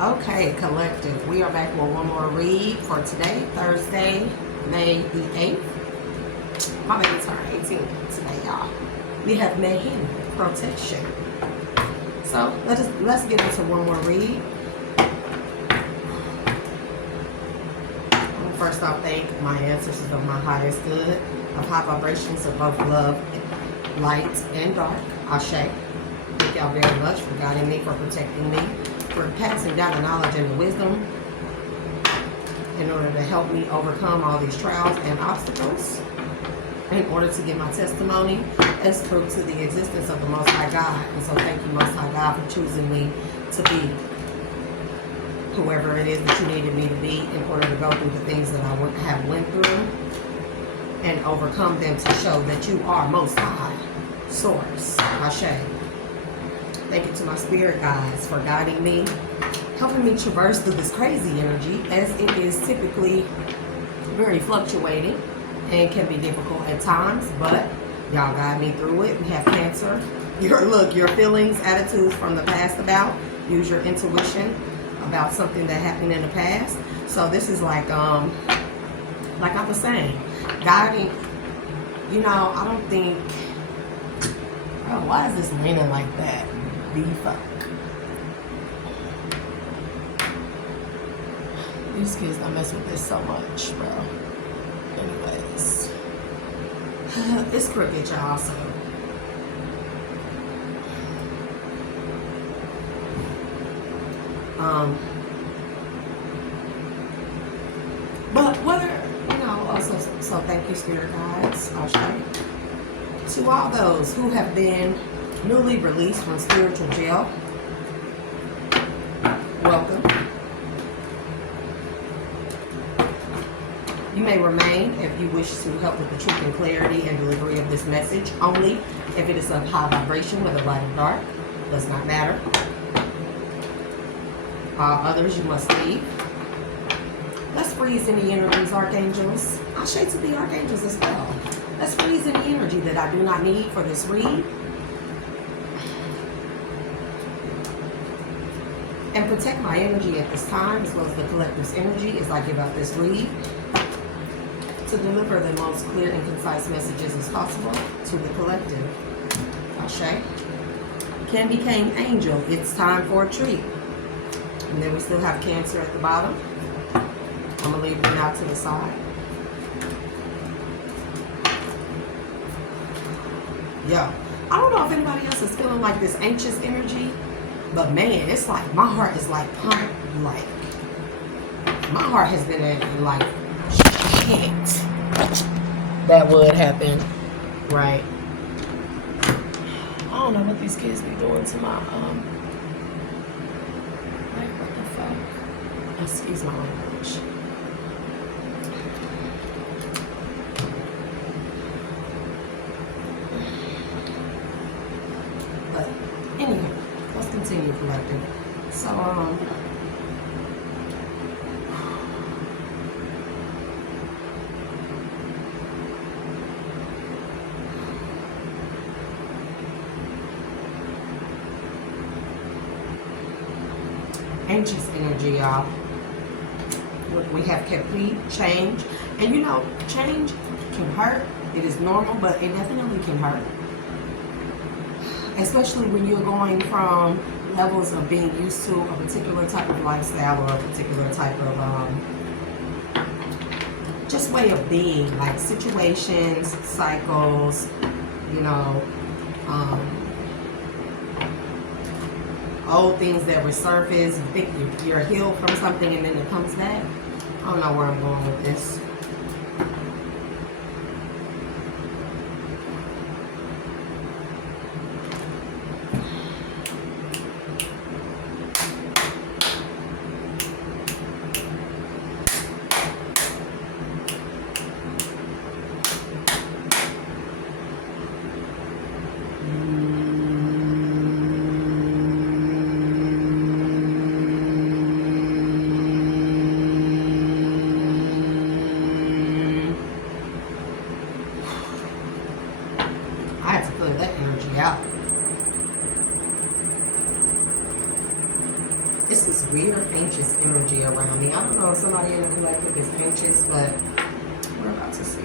Okay, collective. We are back with one more read for today, Thursday, May the 8th. My baby turned 18 today, y'all. We have Mayhem protection. So let's get into one more read. First off, thank my ancestors of my highest good, of high vibrations of both love, light, and dark. Ashe. Thank y'all very much for guiding me, for protecting me, for passing down the knowledge and the wisdom in order to help me overcome all these trials and obstacles, in order to get my testimony as proof to the existence of the Most High God. And so thank you, Most High God, for choosing me to be whoever it is that you needed me to be in order to go through the things that I have went through and overcome them, to show that you are Most High Source. Ashe. Thank you to my spirit guides for guiding me, helping me traverse through this crazy energy, as it is typically very fluctuating and can be difficult at times, but y'all guide me through it. We have Cancer. Your feelings, attitudes from the past about. Use your intuition about something that happened in the past. So this is like I was saying, guiding, I don't think, oh, why is this leaning like that? Fuck. These kids don't mess with this so much, bro. Anyways, it's crooked, y'all, so. But whether, also, so thank you, spirit guides, to all those who have been newly released from spiritual jail. Welcome. You may remain if you wish to help with the truth and clarity and delivery of this message, only if it is of high vibration, whether light or dark. Does not matter. Others, you must leave. Let's freeze any energies, archangels. I'll shade to the archangels as well. Let's freeze any energy that I do not need for this read. And protect my energy at this time, as well as the collective's energy, as I give out this read, to deliver the most clear and concise messages as possible to the collective. Ashe. Candy cane angel, it's time for a treat. And then we still have Cancer at the bottom. I'm going to leave them out to the side. Yo, I don't know if anybody else is feeling like this anxious energy, but man, it's like my heart is like pumped, like my heart has been in like shit. That would happen, right? I don't know what these kids be doing to my like what the fuck? Excuse my language. But anyway, let's continue collecting. So anxious energy, y'all. We have complete change, and change can hurt. It is normal, but it definitely can hurt, especially when you're going from levels of being used to a particular type of lifestyle or a particular type of just way of being, like situations, cycles, old things that resurface. You think you're healed from something and then it comes back. I don't know where I'm going with this. weird anxious energy around me. I don't know if somebody in the collective is anxious, but we're about to see.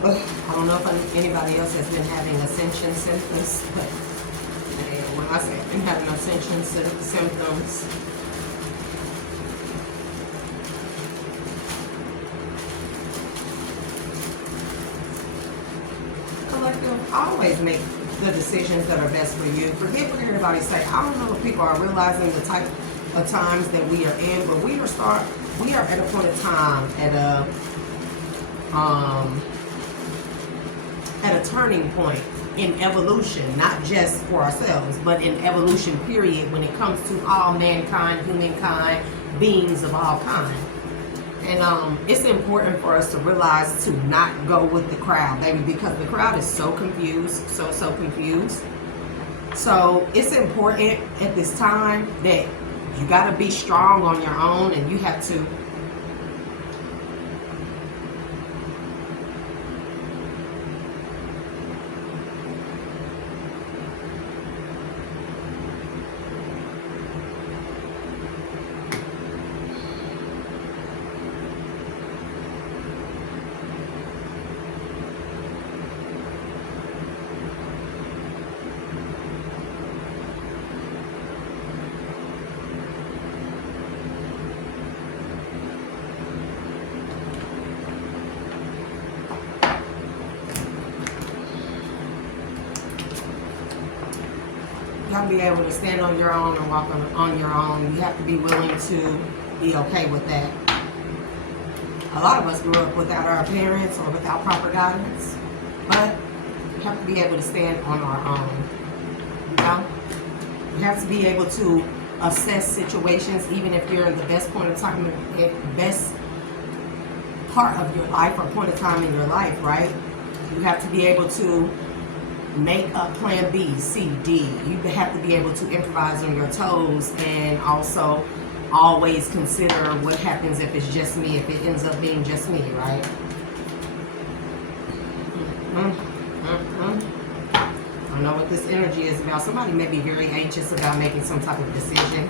I don't know if anybody else has been having ascension symptoms, but when I say I'm having ascension symptoms, collective, always make the decisions that are best for you. Forget what everybody say. I don't know if people are realizing the type of times that we are in, but we are at a point of time at a turning point in evolution, not just for ourselves, but in evolution period, when it comes to all mankind, humankind, beings of all kind. And it's important for us to realize to not go with the crowd, baby, because the crowd is so confused, so confused. So it's important at this time that you got to be strong on your own, and you have to be able to stand on your own and walk on your own. You have to be willing to be okay with that. A lot of us grew up without our parents or without proper guidance, but you have to be able to stand on our own. You know? You have to be able to assess situations, even if you're in the best point of time, the best part of your life or point of time in your life, right? You have to be able to make a plan B, C, D. You have to be able to improvise on your toes, and also always consider what happens if it's just me, if it ends up being just me, right? I don't know what this energy is about. Somebody may be very anxious about making some type of decision.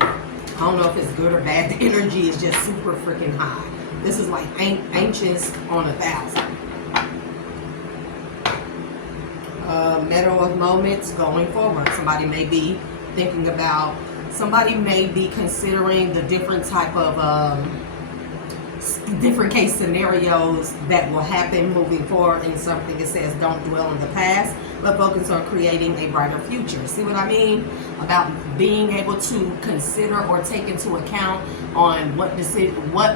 I don't know if it's good or bad. The energy is just super freaking high. This is like anxious on 1,000. Middle of moments going forward. Somebody may be thinking about, somebody may be considering the different type of different case scenarios that will happen moving forward in something. It says don't dwell in the past, but focus on creating a brighter future. See what I mean? About being able to consider or take into account on what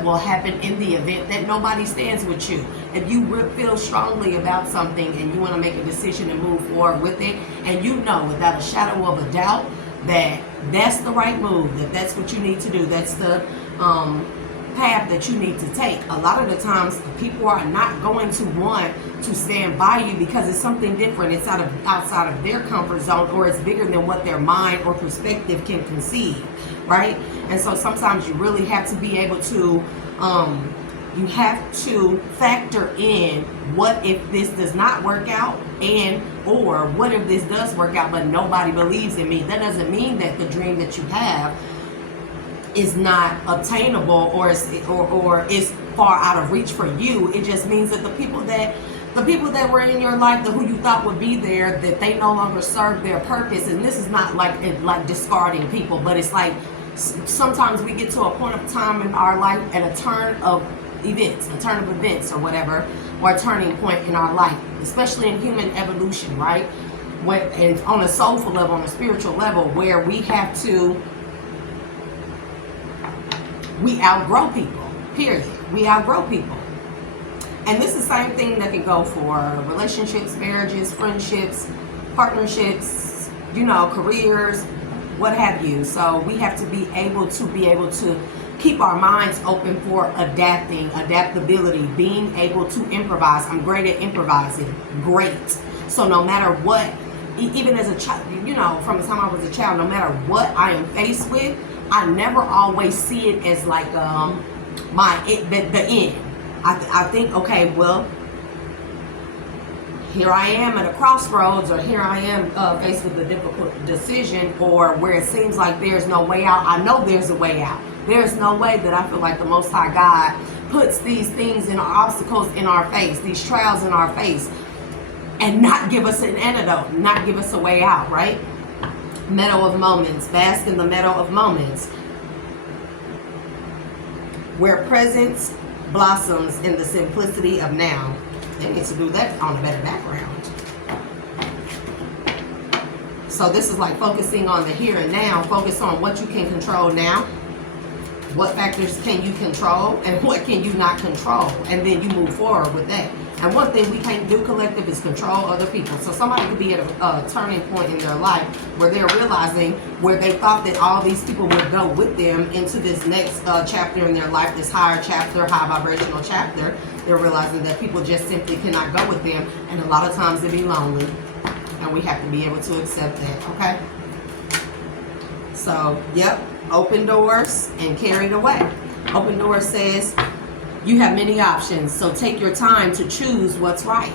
will happen in the event that nobody stands with you. If you feel strongly about something and you want to make a decision and move forward with it, and you know without a shadow of a doubt that that's the right move, that that's what you need to do, that's the path that you need to take. A lot of the times people are not going to want to stand by you because it's something different. It's outside of their comfort zone, or it's bigger than what their mind or perspective can conceive, right? And so sometimes you really have to be able to you have to factor in, what if this does not work out, and or what if this does work out but nobody believes in me. That doesn't mean that the dream that you have is not obtainable or is far out of reach for you. It just means that the people that were in your life, who you thought would be there, that they no longer serve their purpose. And this is not like discarding people, but it's like sometimes we get to a point of time in our life at a turn of events or whatever, or a turning point in our life, especially in human evolution, right? And on a soulful level, on a spiritual level, where we outgrow people, period. We outgrow people. And this is the same thing that can go for relationships, marriages, friendships, partnerships, careers, what have you. So we have to be able to keep our minds open for adaptability, being able to improvise. I'm great at improvising, great. So no matter what, even as a child, from the time I was a child, no matter what I am faced with, I never always see it as like the end. I think, okay, well, here I am at a crossroads, or here I am faced with a difficult decision, or where it seems like there's no way out. I know there's a way out. There's no way that I feel like the Most High God puts these things and obstacles in our face, these trials in our face, and not give us an antidote, not give us a way out, right? Meadow of moments, bask in the meadow of moments, where presence blossoms in the simplicity of now. They need to do that on a better background. So this is like focusing on the here and now. Focus on what you can control now. What factors can you control and what can you not control? And then you move forward with that. And one thing we can't do collective is control other people. So somebody could be at a turning point in their life where they're realizing where they thought that all these people would go with them into this next chapter in their life, this higher chapter, high vibrational chapter. They're realizing that people just simply cannot go with them. And a lot of times they be lonely. And we have to be able to accept that, okay? So, yep, open doors and carried away. Open doors says, you have many options, so take your time to choose what's right.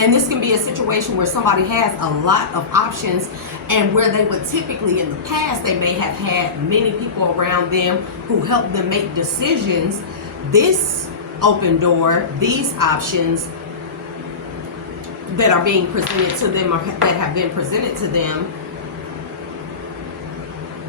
And this can be a situation where somebody has a lot of options, and where they would typically, in the past, they may have had many people around them who help them make decisions. This open door, these options that are being presented to them, or that have been presented to them,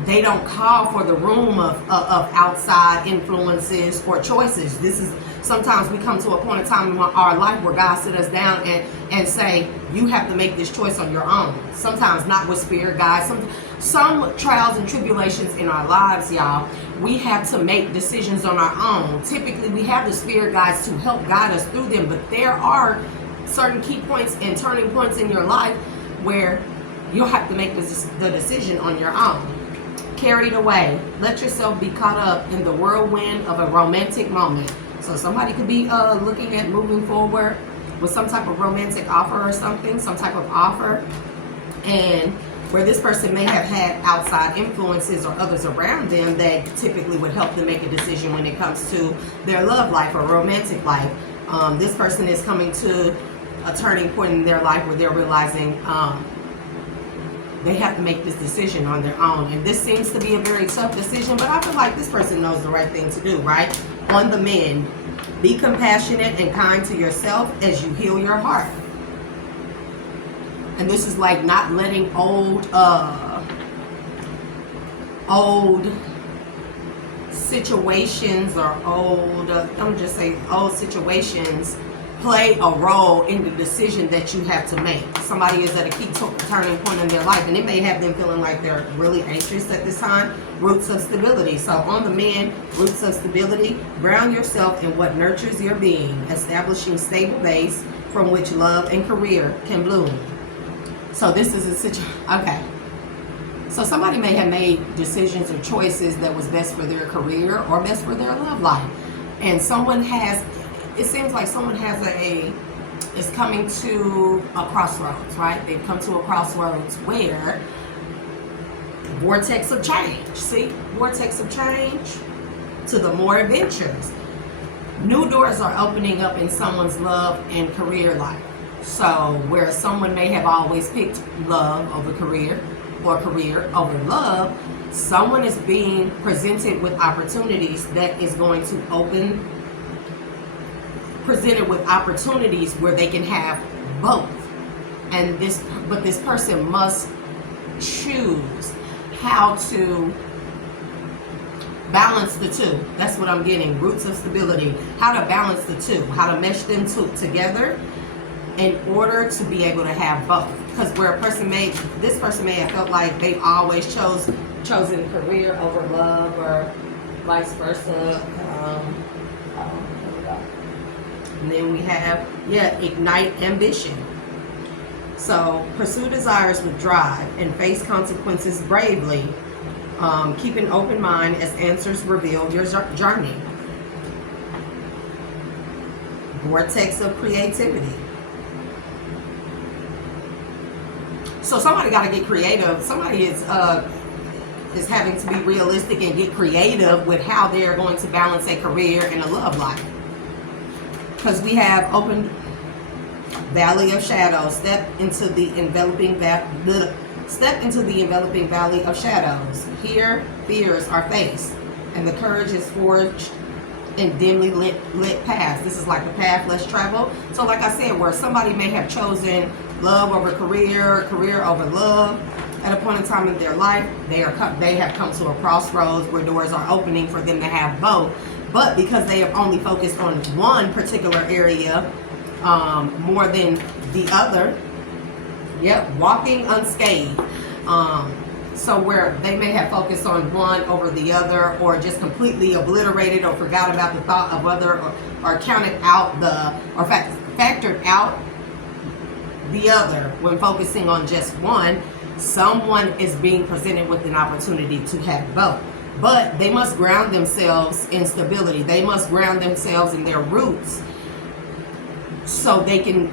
they don't call for the room of outside influences or choices. This is, sometimes we come to a point in time in our life where God sit us down and say, you have to make this choice on your own. Sometimes not with spirit guides. Some trials and tribulations in our lives, y'all, we have to make decisions on our own. Typically, we have the spirit guides to help guide us through them, but there are certain key points and turning points in your life where you'll have to make the decision on your own. Carried away. Let yourself be caught up in the whirlwind of a romantic moment. So somebody could be looking at moving forward with some type of romantic offer or something, some type of offer, and where this person may have had outside influences or others around them that typically would help them make a decision when it comes to their love life or romantic life. This person is coming to a turning point in their life where they're realizing they have to make this decision on their own. And this seems to be a very tough decision, but I feel like this person knows the right thing to do, right? On the mend. Be compassionate and kind to yourself as you heal your heart. And this is like not letting old situations or old situations play a role in the decision that you have to make. Somebody is at a key turning point in their life, and it may have them feeling like they're really anxious at this time. Roots of stability. So on the mend, roots of stability, ground yourself in what nurtures your being, establishing stable base from which love and career can bloom. So this is a situation, okay. So somebody may have made decisions or choices that was best for their career or best for their love life. And someone has, it seems like someone is coming to a crossroads, right? They've come to a crossroads where vortex of change, see? Vortex of change to the more adventures. New doors are opening up in someone's love and career life. So where someone may have always picked love over career or career over love, someone is being presented with opportunities that is going to presented with opportunities where they can have both. And this person must choose how to balance the two. That's what I'm getting. Roots of stability. How to balance the two. How to mesh them together in order to be able to have both. Because where this person may have felt like they've always chosen career over love, or vice versa. And then we have, ignite ambition. So pursue desires with drive and face consequences bravely. Keep an open mind as answers reveal your journey. Vortex of creativity. So somebody got to get creative. Somebody is is having to be realistic and get creative with how they are going to balance a career and a love life. Because we have open valley of shadows. Step into the enveloping valley of shadows. Here, fears are faced, and the courage is forged in dimly lit paths. This is like the path less traveled. So like I said, where somebody may have chosen love over career, career over love, at a point in time in their life, they have come to a crossroads where doors are opening for them to have both. But because they have only focused on one particular area more than the other, walking unscathed. So where they may have focused on one over the other, or just completely obliterated or forgot about the thought of other, or counted out factored out the other when focusing on just one, someone is being presented with an opportunity to have both. But they must ground themselves in stability. They must ground themselves in their roots so they can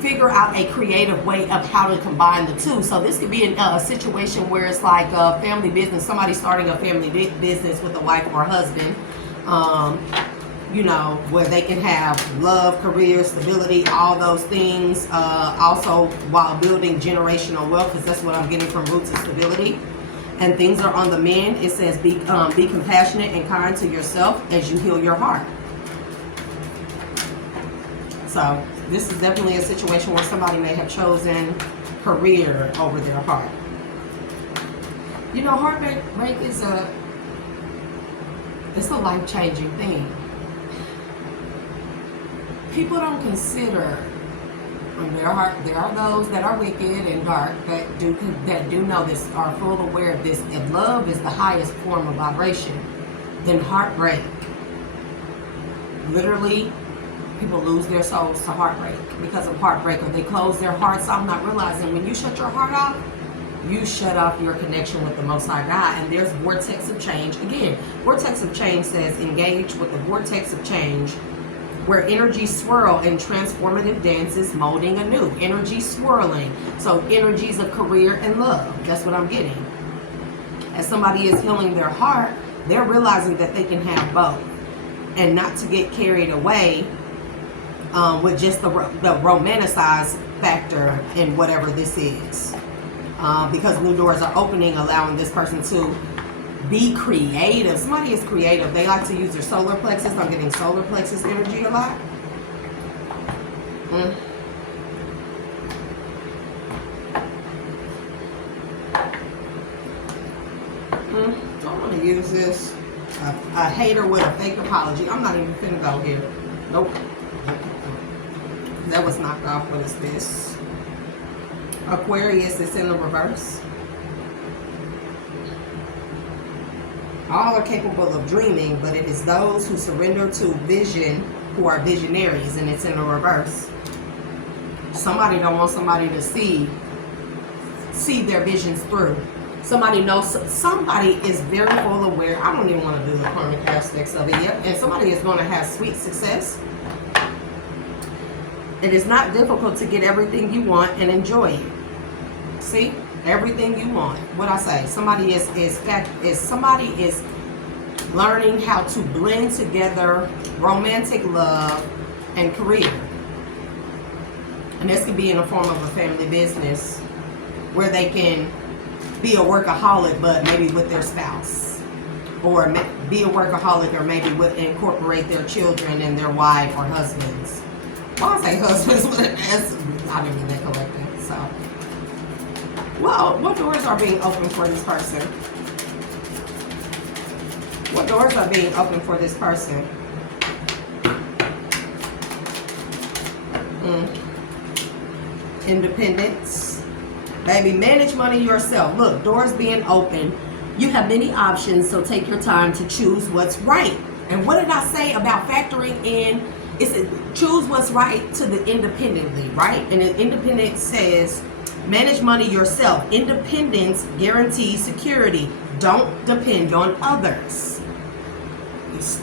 figure out a creative way of how to combine the two. So this could be a situation where it's like a family business, somebody starting a family business with a wife or a husband, where they can have love, career, stability, all those things, also while building generational wealth, because that's what I'm getting from roots and stability. And things are on the mend. It says be compassionate and kind to yourself as you heal your heart. So this is definitely a situation where somebody may have chosen career over their heart. Heartbreak is a life-changing thing. People don't consider, there are those that are wicked and dark that do know this, are full aware of this. If love is the highest form of vibration, then heartbreak, literally, people lose their souls to heartbreak because of heartbreak, or they close their hearts off, not realizing when you shut your heart off, you shut off your connection with the Most High God. And there's vortex of change. Again, vortex of change says engage with the vortex of change, where energy swirl in transformative dances, molding anew. Energy swirling. So energies of career and love. That's what I'm getting. As somebody is healing their heart, they're realizing that they can have both, and not to get carried away with just the romanticized factor in whatever this is. Because new doors are opening, allowing this person to be creative. Somebody is creative. They like to use their solar plexus. I'm getting solar plexus energy a lot. Don't want to use this. A hater with a fake apology. I'm not even finna go here. Nope. That was knocked off. What is this? Aquarius is in the reverse. All are capable of dreaming, but it is those who surrender to vision who are visionaries, and it's in the reverse. Somebody don't want somebody to see their visions through. Somebody knows, somebody is very full aware. I don't even want to do the karmic aspects of it yet. And somebody is going to have sweet success. It is not difficult to get everything you want and enjoy it. See? Everything you want. What I say? Somebody is learning how to blend together romantic love and career. And this could be in the form of a family business where they can be a workaholic, but maybe with their spouse, or be a workaholic, or maybe incorporate their children and their wife or husbands. Well, I say husbands with an S. I didn't mean that correctly. So, well, what doors are being opened for this person? What doors are being opened for this person? Independence. Baby, manage money yourself. Look, doors being open. You have many options, so take your time to choose what's right. And what did I say about factoring in? It's choose what's right to the independently, right? And the independence says manage money yourself. Independence guarantees security. Don't depend on others.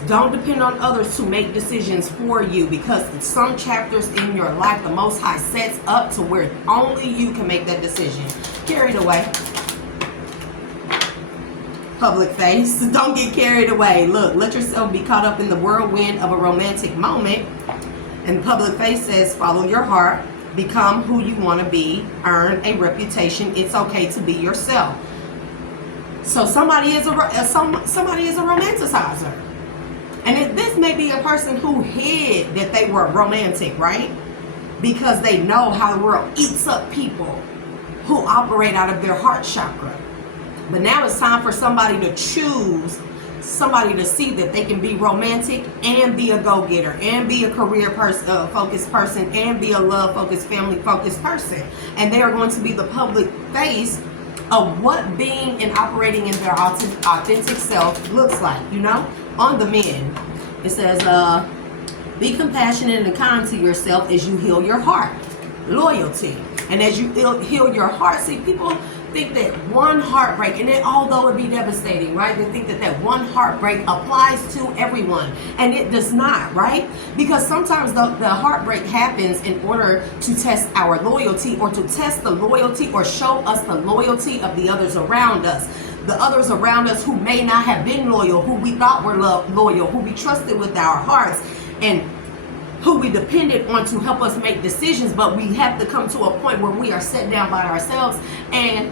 Don't depend on others to make decisions for you, because in some chapters in your life, the Most High sets up to where only you can make that decision. Carried away. public face. Don't get carried away. Look, let yourself be caught up in the whirlwind of a romantic moment. And the public face says, follow your heart, become who you want to be, earn a reputation. It's okay to be yourself. So somebody is a romanticizer. And this may be a person who hid that they were romantic, right? Because they know how the world eats up people who operate out of their heart chakra. But now it's time for somebody to choose, somebody to see that they can be romantic and be a go-getter and be a career focused person and be a love-focused, family-focused person. And they are going to be the public face of what being and operating in their authentic self looks like, you know? On the men, it says, be compassionate and kind to yourself as you heal your heart. Loyalty. And as you heal your heart, see, people think that one heartbreak, and then although it be devastating, right, they think that that one heartbreak applies to everyone, and it does not, right? Because sometimes the heartbreak happens in order to test our loyalty, or to test the loyalty or show us the loyalty of the others around us. The others around us who may not have been loyal, who we thought were loyal, who we trusted with our hearts, and who we depended on to help us make decisions. But we have to come to a point where we are set down by ourselves and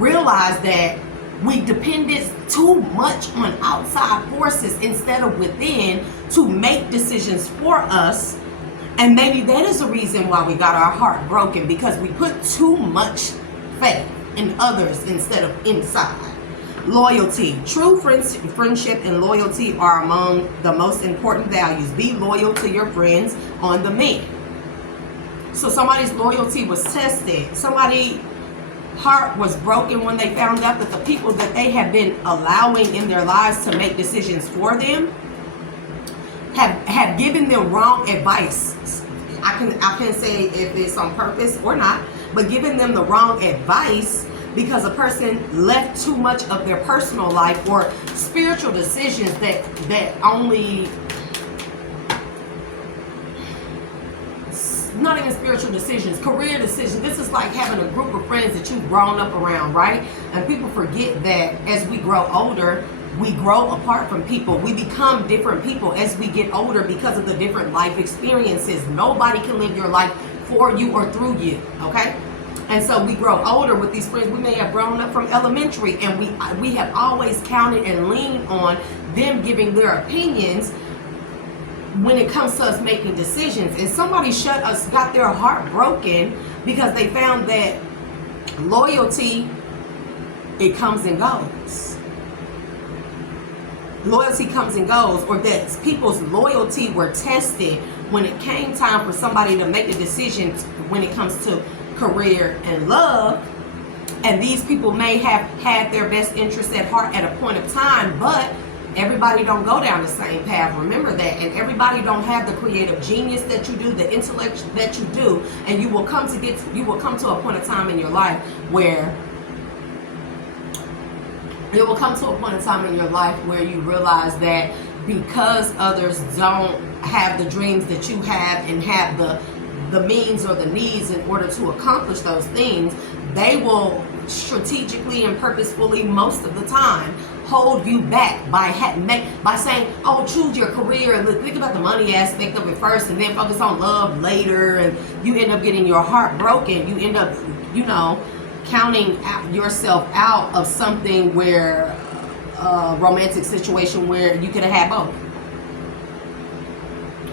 realize that we depended too much on outside forces instead of within to make decisions for us. And maybe that is the reason why we got our heart broken, because we put too much faith in others instead of inside. Loyalty. True friendship and loyalty are among the most important values. Be loyal to your friends on the men. So somebody's loyalty was tested. Somebody's heart was broken when they found out that the people that they have been allowing in their lives to make decisions for them have given them wrong advice. I can say if it's on purpose or not, but giving them the wrong advice because a person left too much of their personal life or spiritual decisions that only, not even spiritual decisions, career decisions. This is like having a group of friends that you've grown up around, right? And people forget that as we grow older, we grow apart from people. We become different people as we get older because of the different life experiences. Nobody can live your life for you or through you, okay? And so we grow older with these friends. We may have grown up from elementary, and we have always counted and leaned on them giving their opinions when it comes to us making decisions. And somebody got their heart broken because they found that loyalty, it comes and goes. Loyalty comes and goes, or that people's loyalty were tested when it came time for somebody to make a decision when it comes to career and love. And these people may have had their best interests at heart at a point of time, but everybody don't go down the same path. Remember that. And everybody don't have the creative genius that you do, the intellect that you do. And you will come to a point of time in your life where you realize that because others don't have the dreams that you have and have the means or the needs in order to accomplish those things, they will strategically and purposefully, most of the time, hold you back by saying, oh, choose your career and think about the money aspect of it first and then focus on love later. And you end up getting your heart broken. You end up, counting yourself out of something where a romantic situation where you could have had both.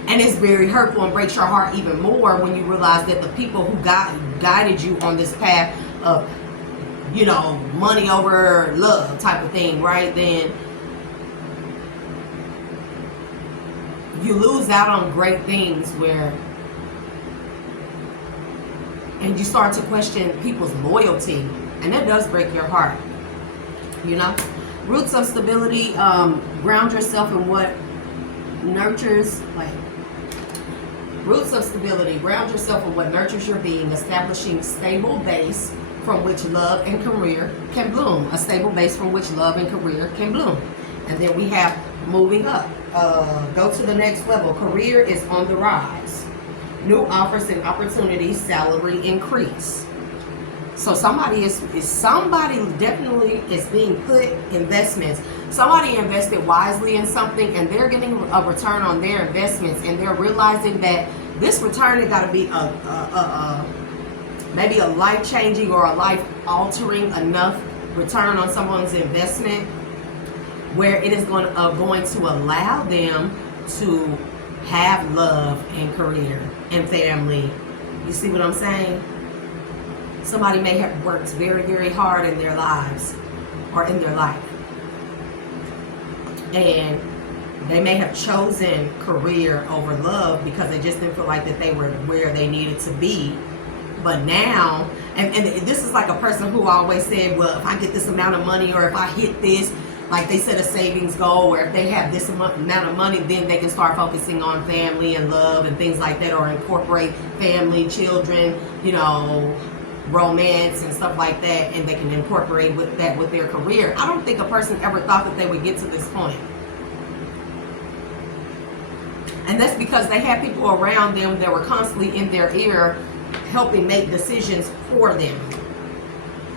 And it's very hurtful and breaks your heart even more when you realize that the people who guided you on this path of, money over love type of thing, right? Then you lose out on great things and you start to question people's loyalty. And that does break your heart, Roots of stability, ground yourself in what nurtures, roots of stability, ground yourself in what nurtures your being, establishing stable base from which love and career can bloom. A stable base from which love and career can bloom. And then we have moving up. Go to the next level. Career is on the rise. New offers and opportunities, salary increase. So somebody definitely is being put investments. Somebody invested wisely in something and they're getting a return on their investments, and they're realizing that this return has got to be maybe a life-changing or a life-altering enough return on someone's investment where it is going to allow them to have love and career and family. You see what I'm saying? Somebody may have worked very, very hard in their lives or in their life. And they may have chosen career over love because they just didn't feel like that they were where they needed to be. But now, and this is like a person who always said, well, if I get this amount of money, or if I hit this, like they set a savings goal, or if they have this amount of money, then they can start focusing on family and love and things like that, or incorporate family, children, you know, romance and stuff like that, and they can incorporate with that with their career. I don't think a person ever thought that they would get to this point. And that's because they had people around them that were constantly in their ear helping make decisions for them.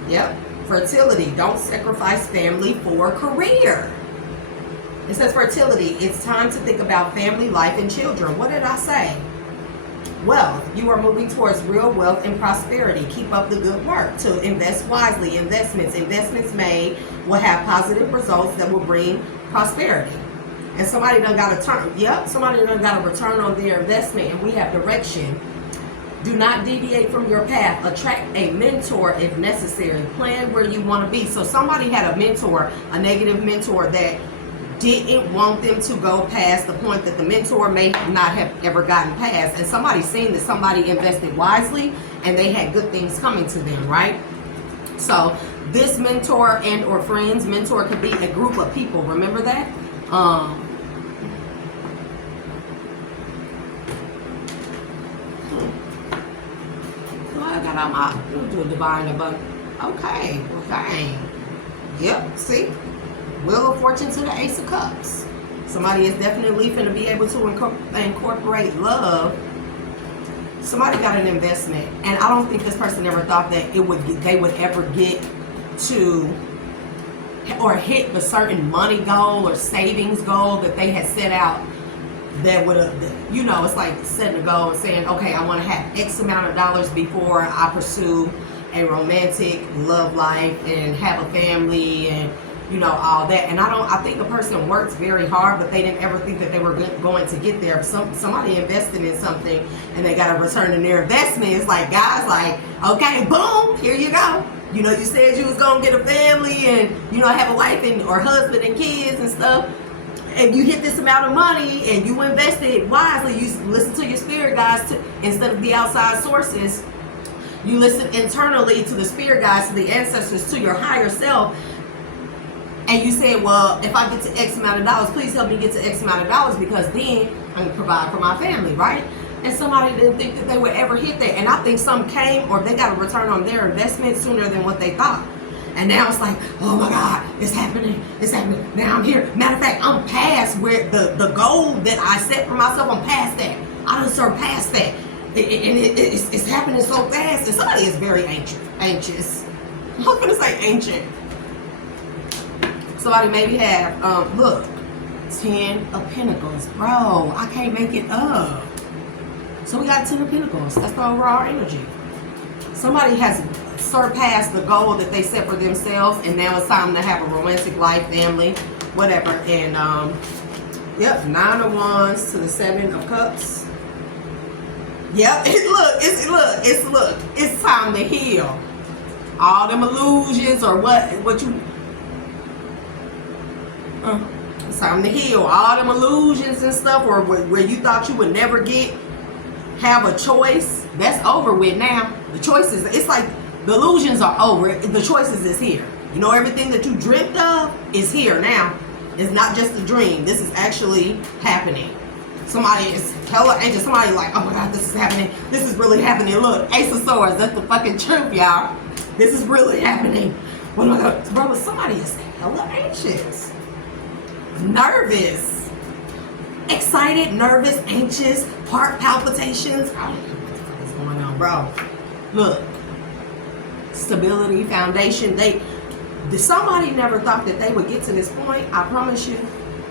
Yep. Fertility. Don't sacrifice family for career. It says fertility. It's time to think about family, life, and children. What did I say? Wealth. You are moving towards real wealth and prosperity. Keep up the good work. To invest wisely. Investments made will have positive results that will bring prosperity. And somebody done got a turn. Yep. Somebody done got a return on their investment, and we have direction. Do not deviate from your path. Attract a mentor if necessary. Plan where you want to be. So somebody had a mentor, a negative mentor, that didn't want them to go past the point that the mentor may not have ever gotten past. And somebody's seen that somebody invested wisely and they had good things coming to them, right? So this mentor and or friends, mentor could be a group of people. Remember that? We'll do a divine abundance. Okay. Yep, see? Wheel of Fortune to the Ace of Cups. Somebody is definitely going to be able to incorporate love. Somebody got an investment, and I don't think this person ever thought that they would ever get to or hit the certain money goal or savings goal that they had set out. That would have, you know, it's like setting a goal and saying, okay, I want to have X amount of dollars before I pursue a romantic love life and have a family and, you know, all that. And I think a person works very hard, but they didn't ever think that they were going to get there. Somebody invested in something and they got a return in their investment. It's like, guys, like, okay, boom, here you go. You know, you said you was going to get a family and, you know, have a wife and or husband and kids and stuff. And you hit this amount of money and you invested wisely. You listen to your spirit guides instead of the outside sources. You listen internally to the spirit guides, to the ancestors, to your higher self. And you say, well, if I get to X amount of dollars, please help me get to X amount of dollars because then I can provide for my family, right? And somebody didn't think that they would ever hit that. And I think some came or they got a return on their investment sooner than what they thought. And now it's like, oh my God, it's happening. Now I'm here. Matter of fact, I'm past where the goal that I set for myself, I'm past that. I done surpassed that. And it's happening so fast. And somebody is very anxious. I'm going to say ancient. Somebody maybe have, look, 10 of Pentacles. Bro, I can't make it up. So we got 10 of Pentacles. That's the overall energy. Somebody has surpassed the goal that they set for themselves, and now it's time to have a romantic life, family, whatever. And yep, 9 of Wands to the 7 of Cups. Yep, it's time to heal all them illusions or what you it's time to heal all them illusions and stuff, or where you thought you would never have a choice. That's over with now. The choices, it's like the illusions are over. The choices is here. You know, everything that you dreamt of is here now. It's not just a dream. This is actually happening. Somebody is hella anxious. Somebody like, oh my God, this is happening. This is really happening. Look, Ace of Swords. That's the fucking truth, y'all. This is really happening. Oh my God, bro, somebody is hella anxious, nervous, excited, nervous, anxious, heart palpitations. I don't know what the fuck is going on, bro. Look. stability, foundation. Somebody never thought that they would get to this point. I promise you,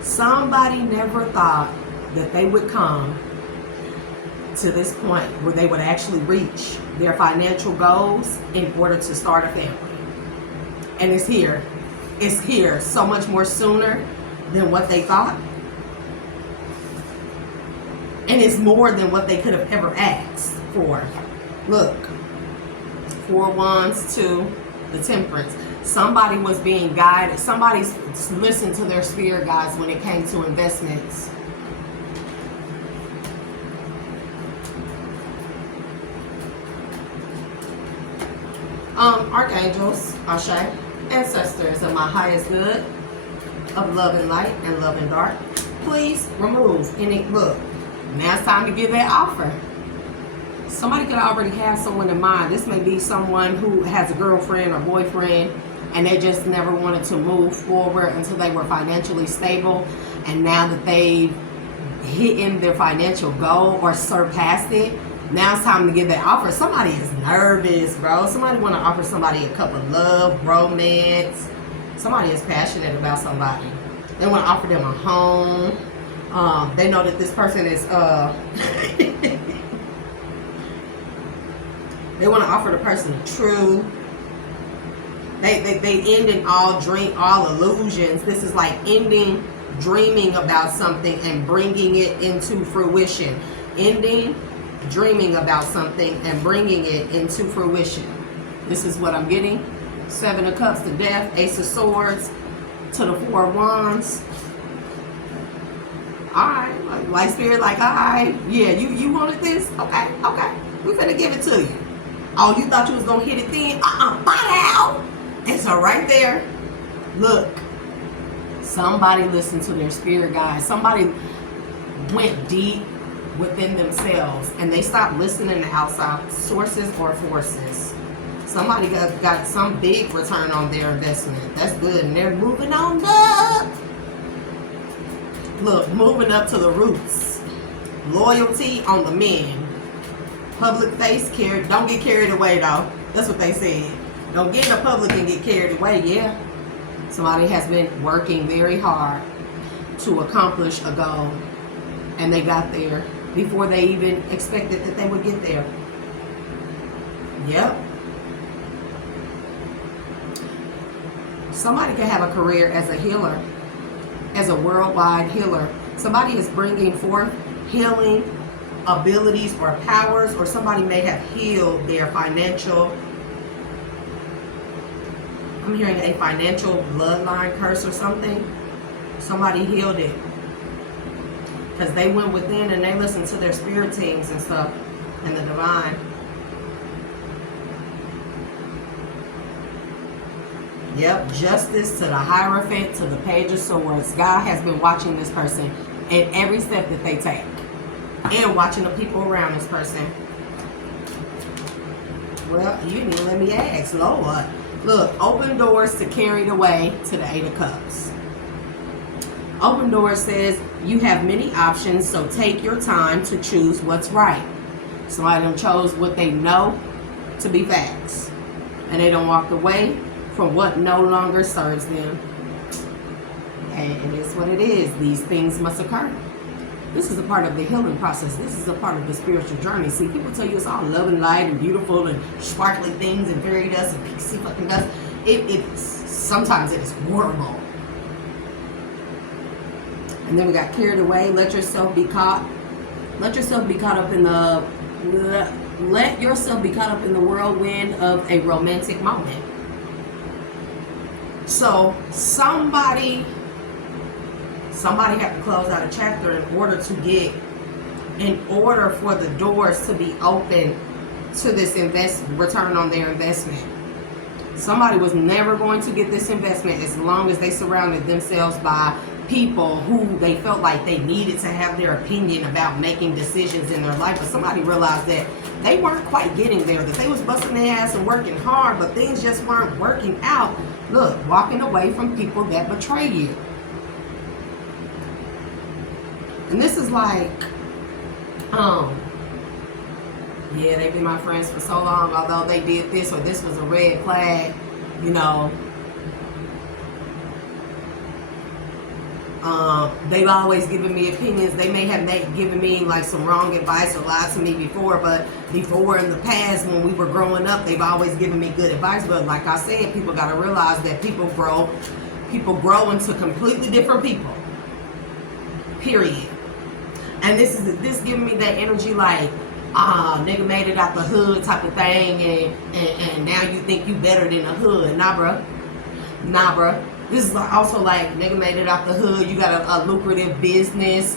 somebody never thought that they would come to this point where they would actually reach their financial goals in order to start a family. And it's here. It's here so much more sooner than what they thought. And it's more than what they could have ever asked for. Look, 4 wands to the temperance. Somebody was being guided. Somebody listened to their spirit guides when it came to investments. Archangels, Ashe, ancestors of my highest good, of love and light and love and dark, please remove any. Look, now it's time to give that offer. Somebody could already have someone in mind. This may be someone who has a girlfriend or boyfriend and they just never wanted to move forward until they were financially stable. And now that they've hit their financial goal or surpassed it, now it's time to give that offer. Somebody is nervous, bro. Somebody want to offer somebody a cup of love, romance. Somebody is passionate about somebody. They want to offer them a home. They know that this person is they want to offer the person the truth. They ending all illusions. This is like ending dreaming about something and bringing it into fruition. Ending dreaming about something and bringing it into fruition. This is what I'm getting. 7 of Cups to Death, Ace of Swords to the 4 Wands. Alright, like spirit, like, alright, yeah, you wanted this? Okay, we finna give it to you. Oh, you thought you was gonna hit it then? Out. It's right there. Look, somebody listened to their spirit guide. Somebody went deep within themselves and they stopped listening to outside sources or forces. Somebody got some big return on their investment. That's good. And they're moving on up. Look, moving up to the roots. Loyalty on the men. Public face, don't get carried away though. That's what they said. Don't get in the public and get carried away. Yeah. Somebody has been working very hard to accomplish a goal. And they got there before they even expected that they would get there. Yep. Somebody can have a career as a healer, as a worldwide healer. Somebody is bringing forth healing abilities or powers, or somebody may have healed their financial, I'm hearing a financial bloodline curse or something. Somebody healed it because they went within and they listened to their spirit teams and stuff and the divine. Yep, justice to the Hierophant, to the Page of Swords. God has been watching this person in every step that they take. And watching the people around this person. Well, you didn't even let me ask, Lord. Look, open doors to carried away to the 8 of Cups. Open doors says you have many options, so take your time to choose what's right. Somebody done chose what they know to be facts. And they don't walk away from what no longer serves them. And it's what it is. These things must occur. This is a part of the healing process. This is a part of the spiritual journey. See, people tell you it's all love and light and beautiful and sparkly things and fairy dust and pixie fucking dust. Sometimes it is horrible. And then we got carried away. Let yourself be caught. Let yourself be caught up in the. Let yourself be caught up in the whirlwind of a romantic moment. So somebody have to close out a chapter in order for the doors to be open to this return on their investment. Somebody was never going to get this investment as long as they surrounded themselves by people who they felt like they needed to have their opinion about making decisions in their life. But somebody realized that they weren't quite getting there, that they was busting their ass and working hard, but things just weren't working out. Look, walking away from people that betray you. And this is like, Yeah, they've been my friends for so long, although they did this or this was a red flag, you know. They've always given me opinions. They may have given me like some wrong advice or lied to me before, but before in the past when we were growing up, they've always given me good advice. But like I said, people got to realize that people grow into completely different people. Period. And this giving me that energy like, nigga made it out the hood type of thing, and now you think you better than the hood. Nah, bruh. This is also like, nigga made it out the hood. You got a lucrative business.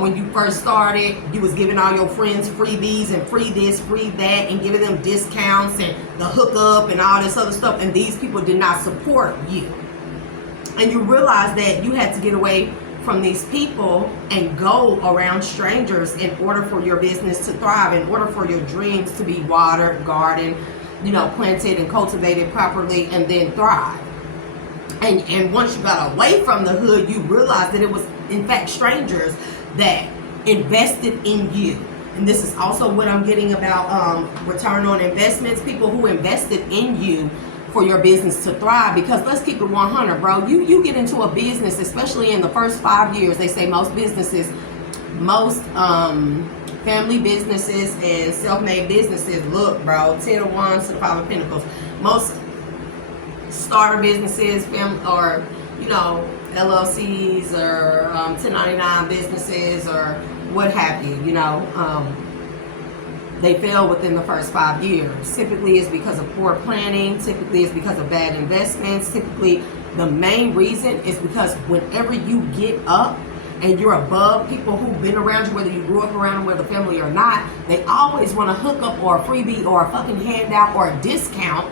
When you first started, you was giving all your friends freebies and free this, free that, and giving them discounts and the hookup and all this other stuff. And these people did not support you. And you realize that you had to get away from these people and go around strangers in order for your business to thrive, in order for your dreams to be watered, gardened, you know, planted and cultivated properly, and then thrive. And once you got away from the hood, you realized that it was in fact strangers that invested in you. And this is also what I'm getting about return on investments. People who invested in you for your business to thrive. Because let's keep it 100, bro. You get into a business, especially in the first 5 years. They say most family businesses and self-made businesses, look, bro, 10 of Wands to the 5 of Pentacles. Most starter businesses, or you know, LLCs or 1099 businesses or what have you, you know, they fail within the first 5 years. Typically it's because of poor planning. Typically it's because of bad investments. Typically the main reason is because whenever you get up and you're above people who've been around you, whether you grew up around them, whether family or not, they always want a hookup or a freebie or a fucking handout or a discount.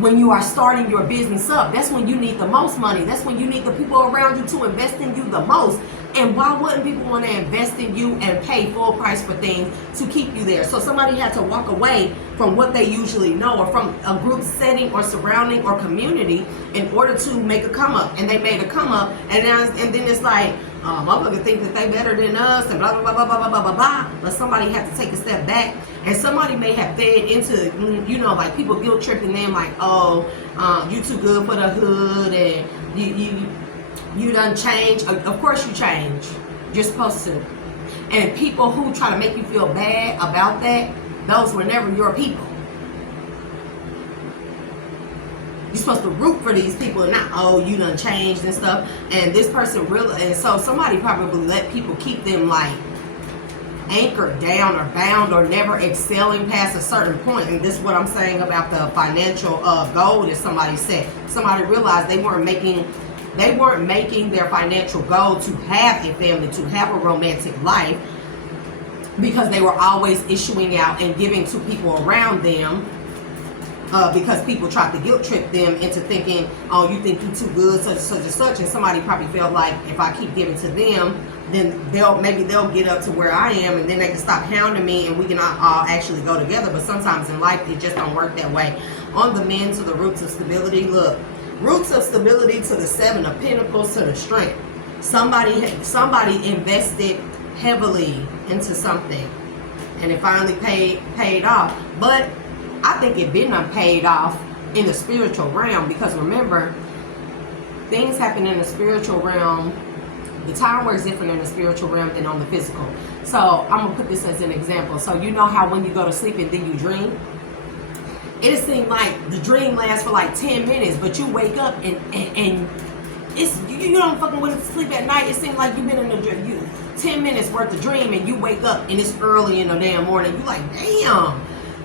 When you are starting your business up, that's when you need the most money. That's when you need the people around you to invest in you the most. And why wouldn't people want to invest in you and pay full price for things to keep you there? So somebody had to walk away from what they usually know, or from a group setting or surrounding or community, in order to make a come up. And they made a come up, and then it's like, motherfuckers think that they better than us, and blah, blah, blah, blah, blah, blah, blah, blah. But somebody had to take a step back, and somebody may have fed into, you know, like people guilt tripping them, like, oh, you too good for the hood, and you done change. Of course you change. You're supposed to. And people who try to make you feel bad about that, those were never your people. You're supposed to root for these people and not, oh, you done changed and stuff. And this person really, and so somebody probably let people keep them like anchored down or bound or never excelling past a certain point. And this is what I'm saying about the financial goal that somebody set. Somebody realized they weren't making their financial goal to have a family, to have a romantic life, because they were always issuing out and giving to people around them. Because people tried to guilt trip them into thinking, oh, you think you too good, such and such and such. And somebody probably felt like, if I keep giving to them, then maybe they'll get up to where I am, and then they can stop hounding me, and we can all actually go together. But sometimes in life, it just don't work that way. On the men to the roots of stability, look, roots of stability to the 7 of Pentacles to the strength. Somebody invested heavily into something, and it finally paid off. But I think it been paid off in the spiritual realm, because remember, things happen in the spiritual realm. The time works different in the spiritual realm than on the physical. So I'm gonna put this as an example. So you know how when you go to sleep and then you dream, it seems like the dream lasts for like 10 minutes, but you wake up and it's, you don't fucking went to sleep at night. It seems like you've been in a dream, 10 minutes worth of dream, and you wake up and it's early in the damn morning. You're like, damn.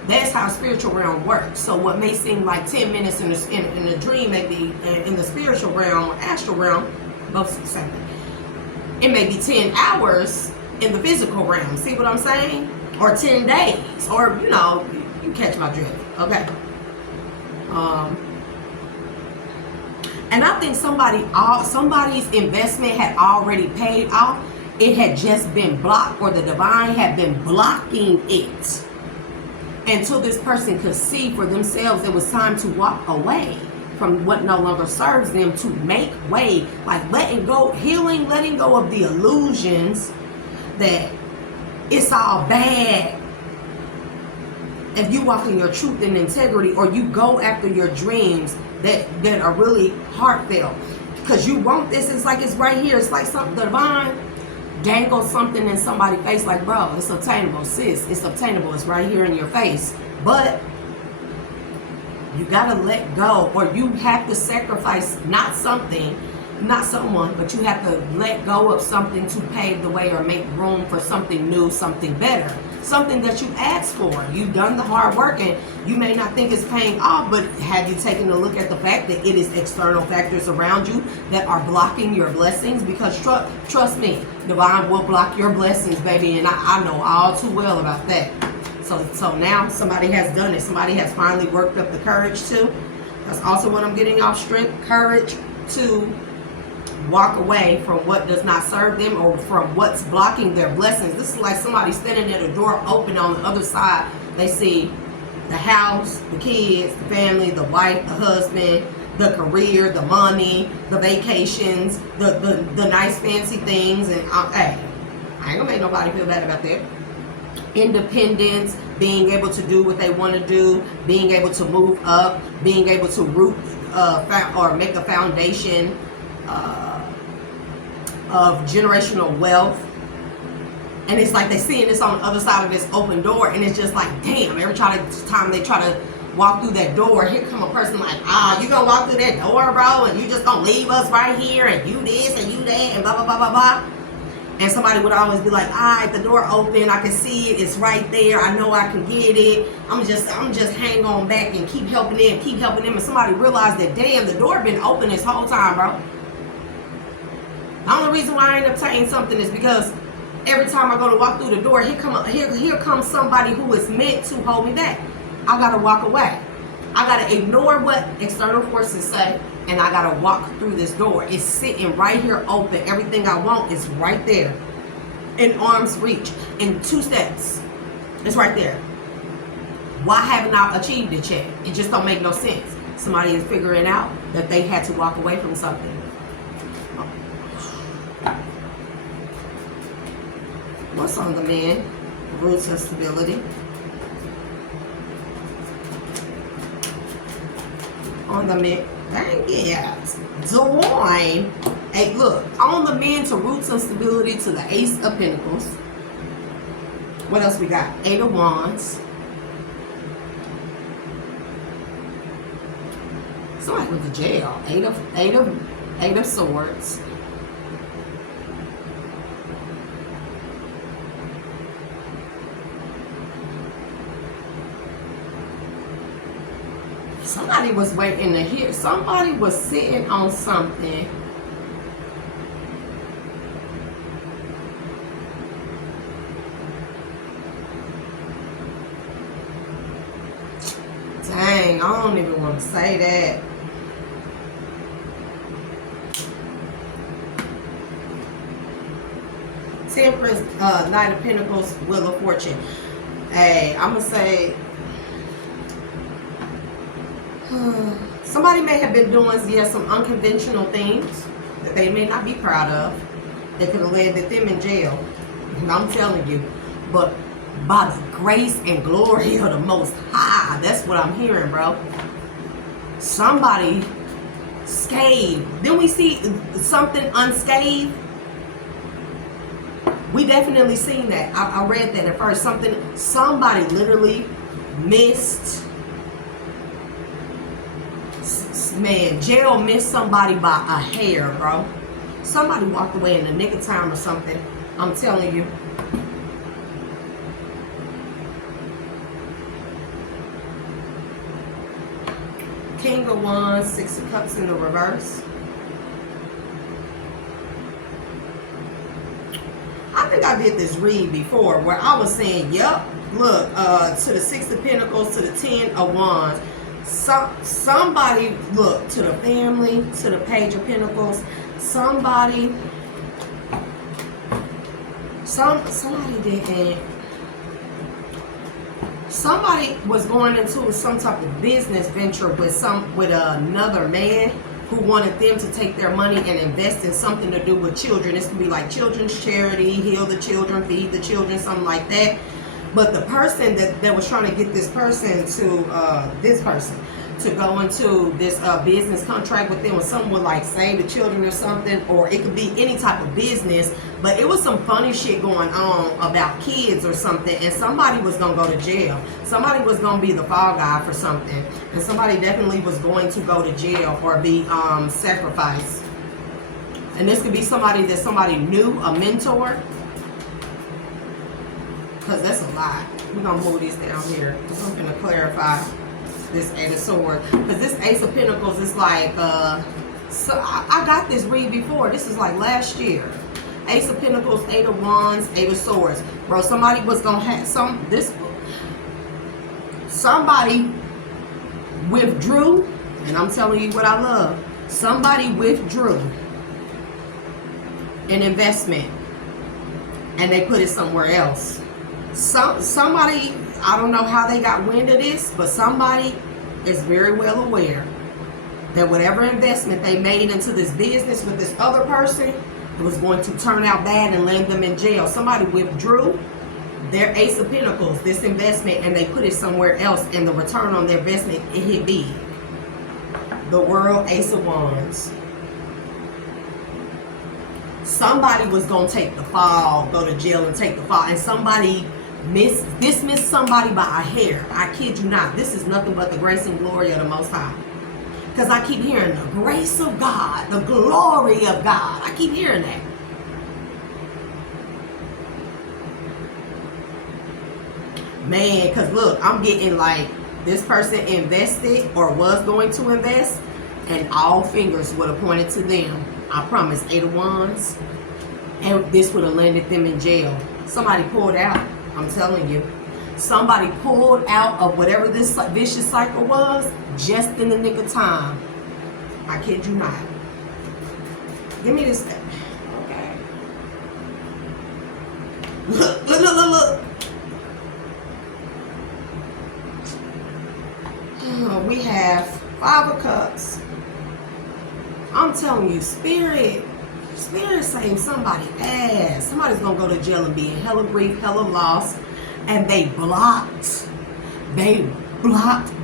That's how spiritual realm works. So what may seem like 10 minutes in a dream may be in the spiritual realm or astral realm, both the same thing. It may be 10 hours in the physical realm. See what I'm saying? Or 10 days. Or, you know, you catch my drift. Okay. And I think somebody's investment had already paid off. It had just been blocked, or the divine had been blocking it, until this person could see for themselves it was time to walk away from what no longer serves them, to make way, like letting go, healing, letting go of the illusions that it's all bad. if you walk in your truth and integrity, or you go after your dreams that are really heartfelt, because you want this. It's like it's right here. It's like something divine dangle something in somebody's face, like, bro, it's obtainable, sis, it's obtainable, it's right here in your face. But you gotta let go, or you have to sacrifice not someone, but you have to let go of something to pave the way or make room for something new, something better, something that you asked for. You've done the hard work, and you may not think it's paying off, but have you taken a look at the fact that it is external factors around you that are blocking your blessings? Because trust me, divine will block your blessings, baby, and I know all too well about that. So now somebody has done it. Somebody has finally worked up the courage to. That's also what I'm getting off strength. Courage to walk away from what does not serve them, or from what's blocking their blessings. This is like somebody standing at a door open. On the other side, they see the house, the kids, the family, the wife, the husband, the career, the money, the vacations, the nice fancy things. And hey, I ain't gonna make nobody feel bad about that. Independence, being able to do what they want to do, being able to move up, being able to root or make a foundation of generational wealth. And it's like they seeing this on the other side of this open door, and it's just like, damn, every time they try to walk through that door, here come a person like, you gonna walk through that door, bro, and you just gonna leave us right here, and you this and you that, and blah blah blah blah blah. And somebody would always be like, the door open, I can see it, it's right there, I know I can get it. I'm just hang on back and keep helping them, and somebody realized that, damn, the door been open this whole time, bro. The only reason why I ain't obtained something is because every time I go to walk through the door, here comes somebody who is meant to hold me back. I gotta walk away. I gotta ignore what external forces say, and I gotta walk through this door. It's sitting right here open. Everything I want is right there, in arm's reach, in 2 steps. It's right there. Why haven't I achieved it yet? It just don't make no sense. Somebody is figuring out that they had to walk away from something. What's on the man? Roots of stability. On the men, dang it, Dwayne. Hey, look, on the men to roots and stability to the Ace of Pentacles. What else we got? 8 of Wands. Somebody went to jail. 8 of Swords. Somebody was waiting to hear. Somebody was sitting on something. Dang, I don't even want to say that. Temperance, Knight of Pentacles, Wheel of Fortune. Hey, I'm going to say, somebody may have been doing, some unconventional things that they may not be proud of. They could have landed them in jail. And I'm telling you, but by the grace and glory of the Most High, that's what I'm hearing, bro. Somebody scathed. Then we see something unscathed. We definitely seen that. I read that at first. Somebody literally missed. Man, jail missed somebody by a hair, bro. Somebody walked away in the nick of time or something. I'm telling you. King of Wands, 6 of Cups in the reverse. I think I did this read before where I was saying, yep, look, to the 6 of Pentacles, to the 10 of Wands. Somebody, look, to the family, to the Page of Pentacles. Somebody didn't. Somebody was going into some type of business venture with another man who wanted them to take their money and invest in something to do with children. This could be like children's charity, heal the children, feed the children, something like that. But the person that was trying to get this person to go into this business contract with them, or someone would like save the children or something, or it could be any type of business, but it was some funny shit going on about kids or something, and somebody was going to go to jail. Somebody was going to be the fall guy for something, and somebody definitely was going to go to jail or be sacrificed. And this could be somebody that somebody knew, a mentor, because that's a lot. We're going to move these down here. I'm going to clarify this Eight of Swords, because this Ace of Pentacles is like so I got this read before. This is like last year. Ace of Pentacles, Eight of Wands, Eight of Swords. Bro, somebody was gonna have somebody withdrew, and I'm telling you what I love. Somebody withdrew an investment and they put it somewhere else. Somebody, I don't know how they got wind of this, but somebody is very well aware that whatever investment they made into this business with this other person, it was going to turn out bad and land them in jail. Somebody withdrew their Ace of Pentacles, this investment, and they put it somewhere else, and the return on their investment, it hit big. The World, Ace of Wands. Somebody was going to take the fall, go to jail and take the fall, and somebody dismissed somebody by a hair. I kid you not. This is nothing but the grace and glory of the Most High. Because I keep hearing the grace of God, the glory of God. I keep hearing that. Man, because look, I'm getting like this person invested or was going to invest, and all fingers would have pointed to them. I promise. Eight of Wands. And this would have landed them in jail. Somebody pulled out. I'm telling you. Somebody pulled out of whatever this vicious cycle was just in the nick of time. I kid you not. Give me this. Okay. Look, look, look, look, look. We have Five of Cups. I'm telling you, Spirit saying somebody ass. Somebody's gonna go to jail and be in hella grief, hella loss, and they blocked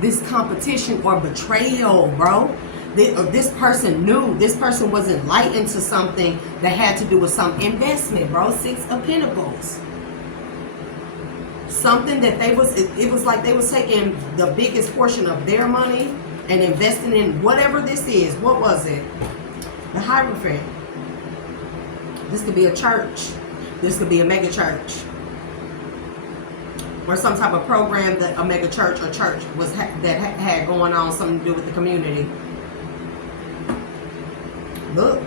this competition or betrayal, bro. This person knew. This person was enlightened to something that had to do with some investment, bro. Six of Pentacles. Something that it was like they was taking the biggest portion of their money and investing in whatever this is. What was it? The Hierophant. This could be a church. This could be a mega church. Or some type of program that a mega church or church was that had going on, something to do with the community. Look.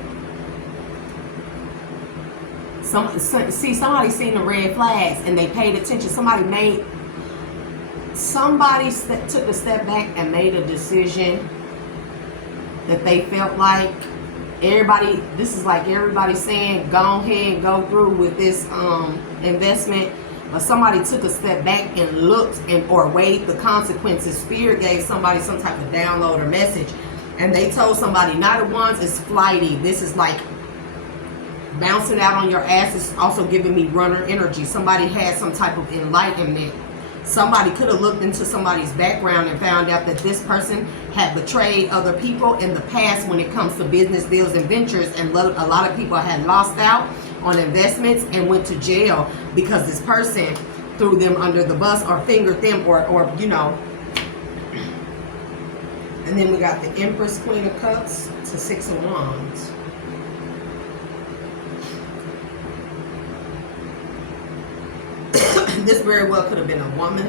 Somebody seen the red flags and they paid attention. Somebody took a step back and made a decision that they felt like everybody, this is like everybody saying, go ahead and go through with this investment. But somebody took a step back and looked or weighed the consequences. Spirit gave somebody some type of download or message. And they told somebody, Knight of Wands is flighty. This is like bouncing out on your ass. Is also giving me runner energy. Somebody had some type of enlightenment. Somebody could have looked into somebody's background and found out that this person had betrayed other people in the past when it comes to business deals and ventures, and a lot of people had lost out on investments and went to jail because this person threw them under the bus or fingered them or you know. And then we got the Empress, Queen of Cups to Six of Wands. This very well could have been a woman.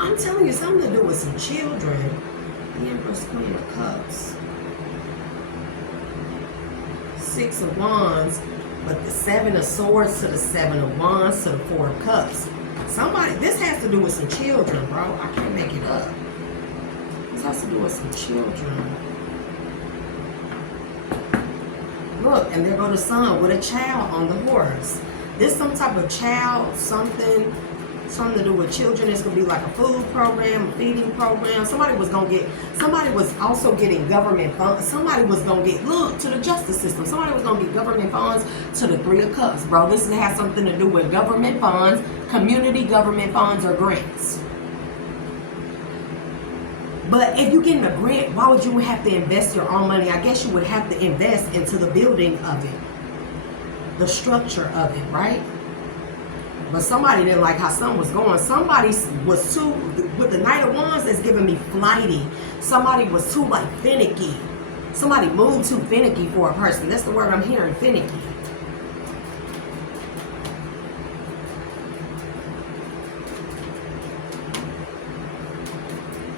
I'm telling you, something to do with some children. The Empress, Queen of Cups. Six of Wands. But the Seven of Swords to the Seven of Wands to the Four of Cups. Somebody, this has to do with some children, bro. I can't make it up. This has to do with some children. Look, and there go the Sun with a child on the horse. This some type of child, something something to do with children. It's gonna be like a food program, a feeding program. Somebody was also getting government funds. Somebody was gonna get, look, to the justice system. Somebody was gonna get government funds to the Three of Cups, bro. This has something to do with government funds, community government funds, or grants. But if you're getting a grant, why would you have to invest your own money? I guess you would have to invest into the building of it, the structure of it, right? But somebody didn't like how something was going. Somebody was too, with the Knight of Wands, that's giving me flighty. Somebody was too, like, finicky. Somebody moved too finicky for a person. That's the word I'm hearing, finicky.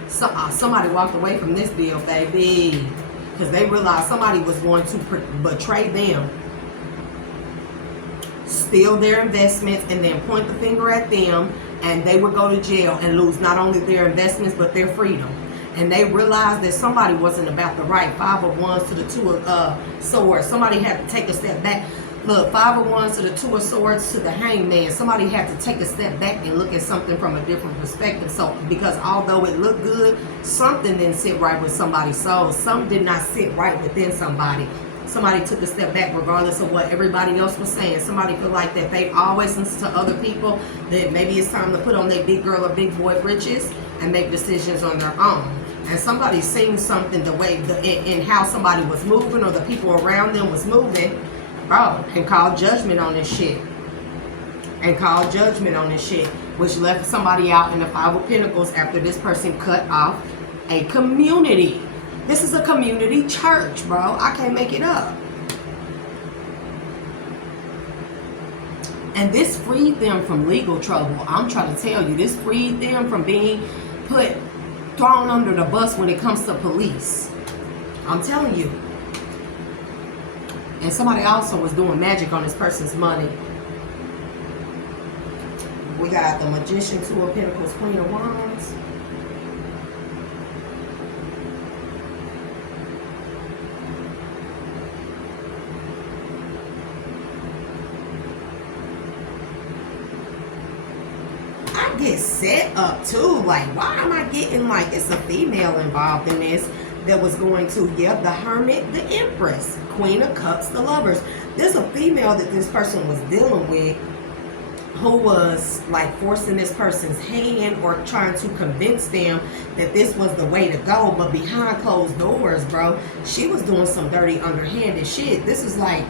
So, somebody walked away from this deal, baby. Because they realized somebody was going to betray them, steal their investments, and then point the finger at them, and they would go to jail and lose not only their investments but their freedom. And they realized that somebody wasn't about the right. Five of Wands to the Two of Swords. Somebody had to take a step back. Look, Five of Wands to the Two of Swords to the Hangman. Somebody had to take a step back and look at something from a different perspective. So, because although it looked good, something didn't sit right with somebody's soul. Something did not sit right within somebody. Somebody took a step back regardless of what everybody else was saying. Somebody feel like that they always listen to other people, that maybe it's time to put on their big girl or big boy britches and make decisions on their own. And somebody seen something the way, in how somebody was moving or the people around them was moving, bro, and called judgment on this shit. Which left somebody out in the Five of Pentacles after this person cut off a community. This is a community church, bro. I can't make it up. And this freed them from legal trouble. I'm trying to tell you, this freed them from being thrown under the bus when it comes to police. I'm telling you. And somebody also was doing magic on this person's money. We got the Magician, Two of Pentacles, Queen of Wands. Get set up too. Like, why am I getting like it's a female involved in this that was going to, yeah, the Hermit, the Empress, Queen of Cups, the Lovers. There's a female that this person was dealing with who was like forcing this person's hand or trying to convince them that this was the way to go, but behind closed doors, bro, she was doing some dirty underhanded shit. This is like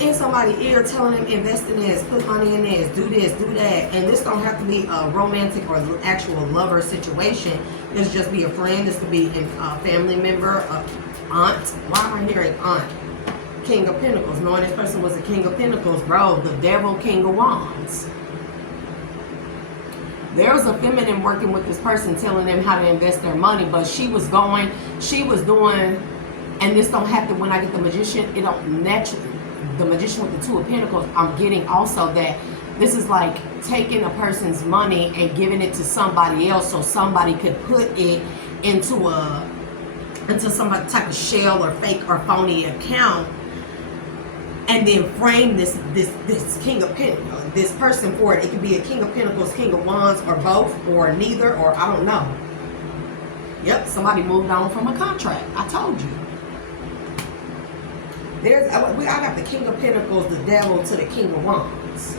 in somebody's ear telling them invest in this, put money in this, do this, do that. And this don't have to be a romantic or actual lover situation. This just be a friend. This could be a family member, a aunt. Why am I hearing aunt? King of Pentacles. Knowing this person was a King of Pentacles, bro. The Devil, King of Wands. There's a feminine working with this person telling them how to invest their money, but she was doing, and this don't happen when I get the Magician. It don't naturally. The Magician with the Two of Pentacles, I'm getting also that this is like taking a person's money and giving it to somebody else so somebody could put it into some type of shell or fake or phony account, and then frame this King of Pentacles, this person for it. It could be a King of Pentacles, King of Wands, or both, or neither, or I don't know. Yep, somebody moved on from a contract. I told you. I got the King of Pentacles, the Devil, to the King of Wands.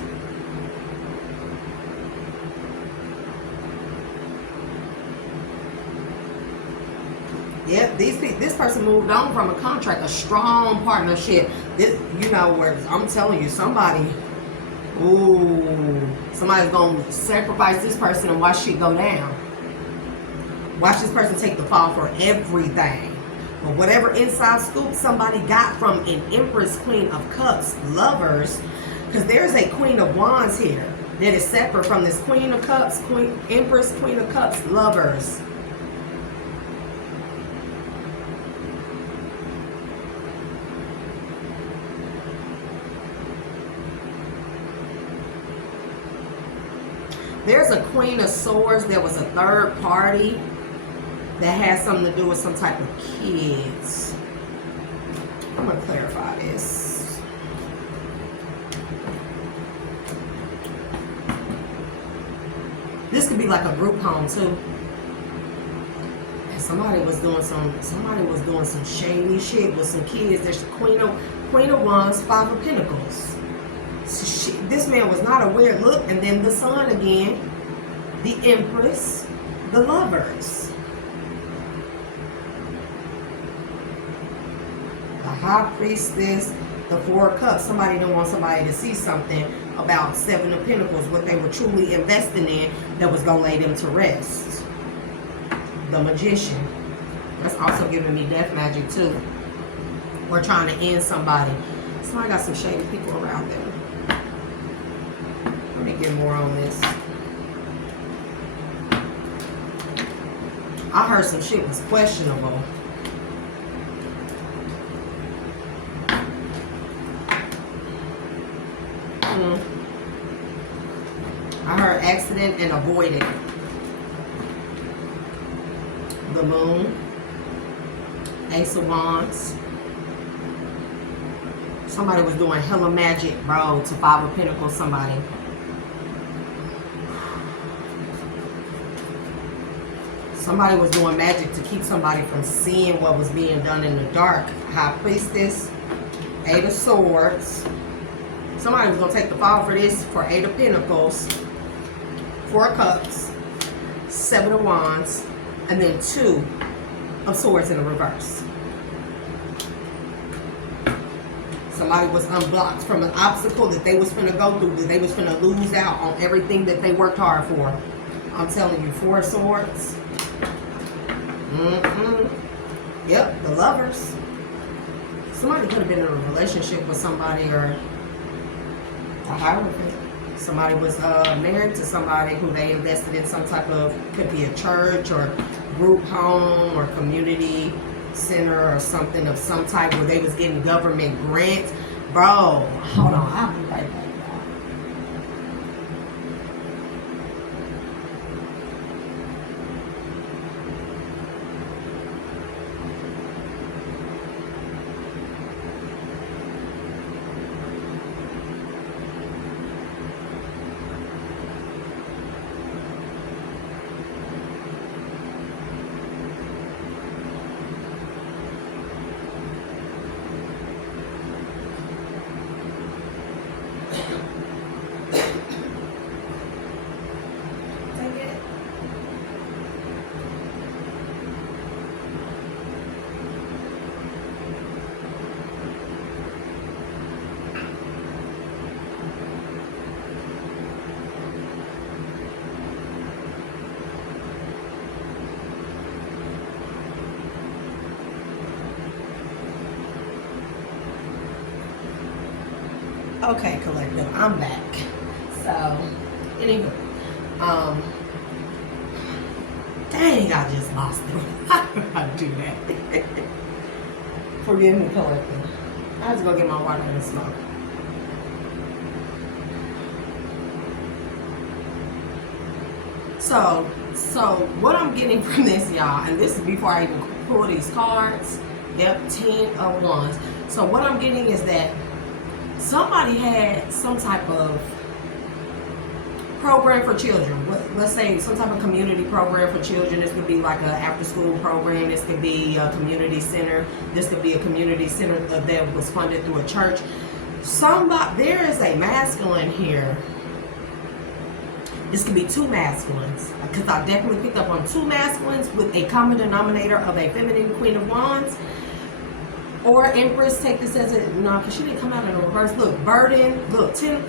Yep, this person moved on from a contract, a strong partnership. This, you know, where I'm telling you, somebody's gonna sacrifice this person and watch shit go down. Watch this person take the fall for everything. But whatever inside scoop somebody got from an Empress, Queen of Cups, Lovers, because there's a Queen of Wands here that is separate from this Queen of Cups, Empress, Queen of Cups, Lovers. There's a Queen of Swords. There was a third party that has something to do with some type of kids. I'm going to clarify this. be like a group home too. And somebody was doing some shady shit with some kids. There's Queen of Wands, Five of Pentacles. So this man was not aware. Look, and then the Sun again, the Empress, the Lovers, the High Priestess, the Four of Cups. Somebody don't want somebody to see something about Seven of Pentacles, what they were truly investing in that was gonna lay them to rest. The Magician. That's also giving me death magic too. We're trying to end somebody. Somebody got some shady people around them. Let me get more on this. I heard some shit was questionable. I heard accident and avoided. The Moon, Ace of Wands. Somebody was doing hella magic, bro, to Five of Pentacles, somebody. Somebody was doing magic to keep somebody from seeing what was being done in the dark. High Priestess, Eight of Swords. Somebody was going to take the fall for this, for Eight of Pentacles, Four of Cups, Seven of Wands, and then Two of Swords in the reverse. Somebody was unblocked from an obstacle that they was finna go through, that they was finna lose out on everything that they worked hard for. I'm telling you, Four of Swords. Yep, the Lovers. Somebody could have been in a relationship with somebody, or a hierophant. Somebody was married to somebody who they invested in some type of, could be a church or group home or community center or something of some type, where they was getting government grants. Bro, hold on, I'll be right back. Okay, collective, I'm back. So, anyway, dang, I just lost it. Why did I do that? Forgive me, collective. I was gonna get my water and smoke. So what I'm getting from this, y'all, and this is before I even pull these cards. Yep, 10 of Wands. So what I'm getting is that somebody had some type of program for children. Let's say some type of community program for children. This could be like an after-school program. This could be a community center. This could be a community center that was funded through a church. There is a masculine here. This could be two masculines, because I definitely picked up on two masculines with a common denominator of a feminine Queen of Wands. Or Empress, take this as a, no, because she didn't come out in a reverse. Look, burden, look, 10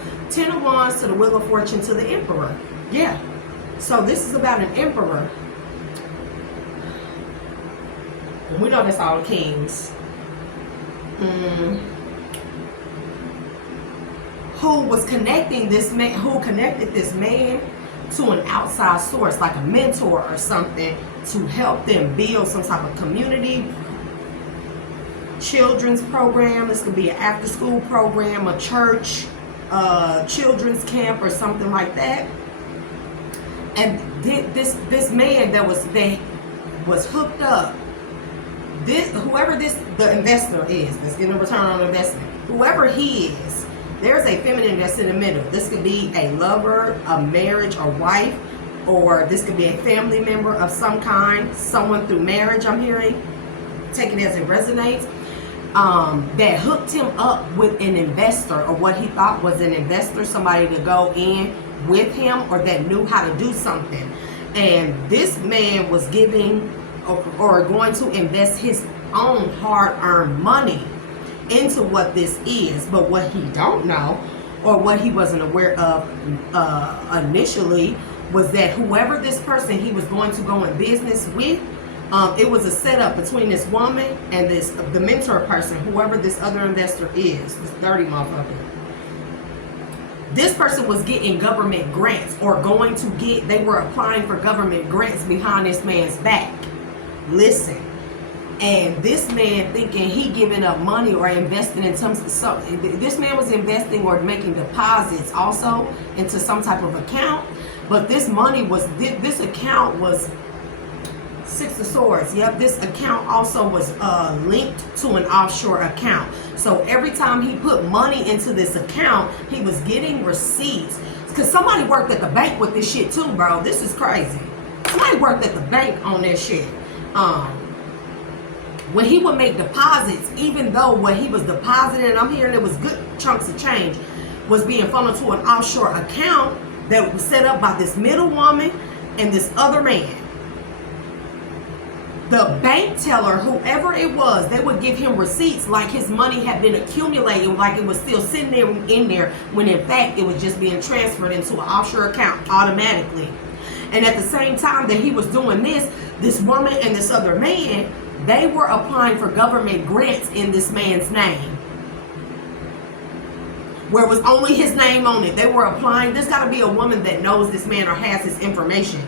of Wands to the Wheel of Fortune to the Emperor. Yeah. So this is about an Emperor. And we know that's all kings. Who was connecting this man, who connected this man to an outside source, like a mentor or something, to help them build some type of community, children's program. This could be an after-school program, a church, children's camp, or something like that. And this man that was hooked up. Whoever the investor is that's getting a return on investment, whoever he is, there's a feminine that's in the middle. This could be a lover, a marriage, or wife, or this could be a family member of some kind, someone through marriage, I'm hearing, take it as it resonates, that hooked him up with an investor, or what he thought was an investor, somebody to go in with him, or that knew how to do something. And this man was giving or going to invest his own hard-earned money into what this is. But what he don't know, or what he wasn't aware of initially, was that whoever this person he was going to go in business with, it was a setup between this woman and the mentor person, whoever this other investor is, this dirty motherfucker. This person was getting government grants, or going to get, they were applying for government grants behind this man's back. Listen. And this man thinking he giving up money or investing in this man was investing or making deposits also into some type of account. But this money was, this account was Six of Swords. Yep, this account also was linked to an offshore account. So every time he put money into this account, he was getting receipts. Because somebody worked at the bank with this shit too, bro. This is crazy. Somebody worked at the bank on this shit. When he would make deposits, even though what he was depositing, I'm hearing it was good chunks of change, was being funneled to an offshore account that was set up by this middle woman and this other man. The bank teller, whoever it was, they would give him receipts like his money had been accumulating, like it was still sitting there in there, when in fact it was just being transferred into an offshore account automatically. And at the same time that he was doing this woman and this other man, they were applying for government grants in this man's name, where it was only his name on it. They were applying. There's got to be a woman that knows this man or has his information,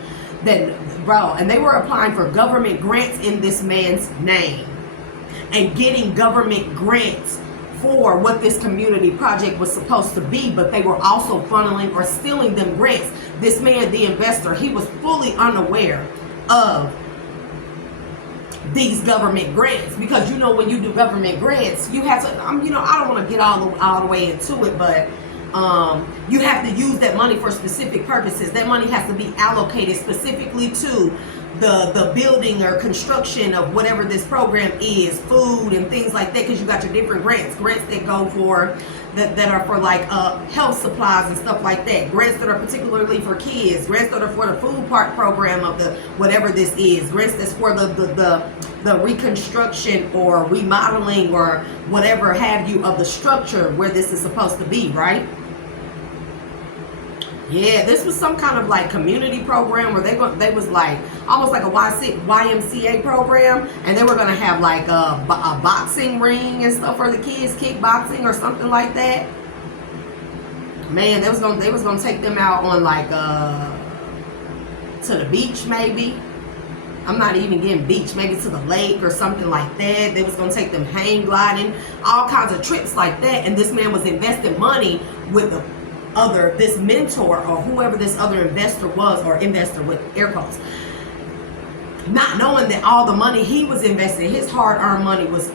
that, bro, and they were applying for government grants in this man's name and getting government grants for what this community project was supposed to be. But they were also funneling or stealing them grants. This man, the investor, he was fully unaware of these government grants, because you know when you do government grants, you have to, you know, I don't want to get all the way into it, but you have to use that money for specific purposes. That money has to be allocated specifically to the building or construction of whatever this program is, food and things like that, because you got your different grants that go for that are for like health supplies and stuff like that, grants that are particularly for kids, grants that are for the food park program of the whatever this is, grants that's for the reconstruction or remodeling or whatever have you of the structure where this is supposed to be, right? Yeah, this was some kind of like community program where they was like almost like a YMCA program, and they were gonna have like a boxing ring and stuff for the kids, kickboxing or something like that. Man, they was gonna take them out on like to the beach maybe. I'm not even getting beach, maybe to the lake or something like that. They was gonna take them hang gliding, all kinds of trips like that. And this man was investing money with this mentor or whoever this other investor was, or investor with air quotes, not knowing that all the money he was investing, his hard-earned money, was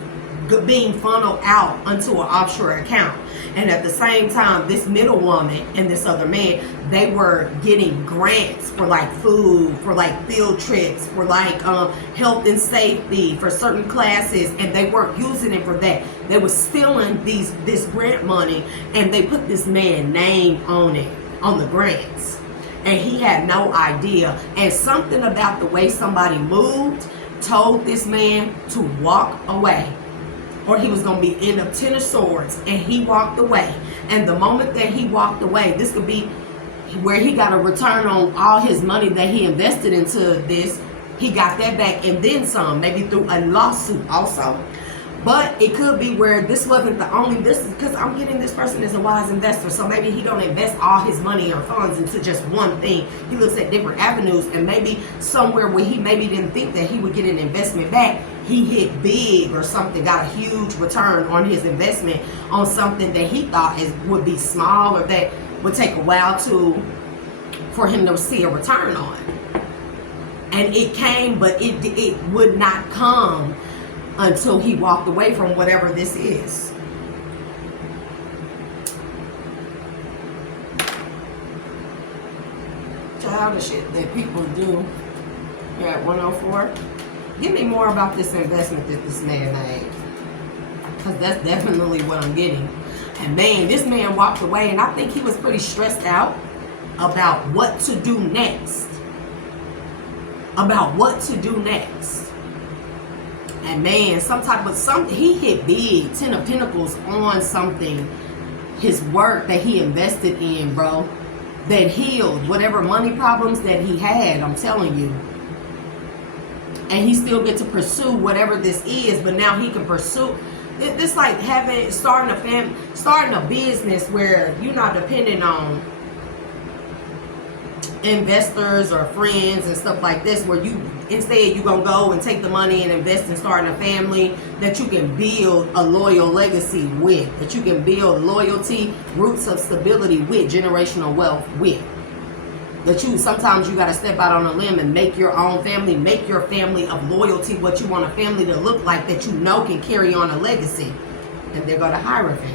being funneled out onto an offshore account. And at the same time, this middle woman and this other man, they were getting grants for like food, for like field trips, for like health and safety, for certain classes, and they weren't using it for that. They were stealing this grant money, and they put this man's name on it, on the grants, and he had no idea. And something about the way somebody moved told this man to walk away, or he was going to be in a 10 of swords. And he walked away. And the moment that he walked away, this could be where he got a return on all his money that he invested into this. He got that back and then some, maybe through a lawsuit also. But it could be where this wasn't the only, this is because I'm getting this person is a wise investor, so maybe he don't invest all his money or funds into just one thing. He looks at different avenues, and maybe somewhere where he maybe didn't think that he would get an investment back, he hit big or something, got a huge return on his investment on something that he thought would be small, or that would take a while for him to see a return on. And it came, but it would not come until he walked away from whatever this is. childish shit that people do here at 104. Give me more about this investment that this man made. Because that's definitely what I'm getting. And man, this man walked away, and I think he was pretty stressed out about what to do next. About what to do next. And man, he hit big, 10 of Pentacles on something. His work that he invested in, bro. That healed whatever money problems that he had, I'm telling you. And he still get to pursue whatever this is, but now he can pursue. It's like starting a business where you're not dependent on investors or friends and stuff like this, where instead you're gonna go and take the money and invest in starting a family that you can build a loyal legacy with, that you can build loyalty, roots of stability with, generational wealth with. That sometimes you got to step out on a limb and make your own family, make your family of loyalty what you want a family to look like, that you know can carry on a legacy. And there go the Hierophant.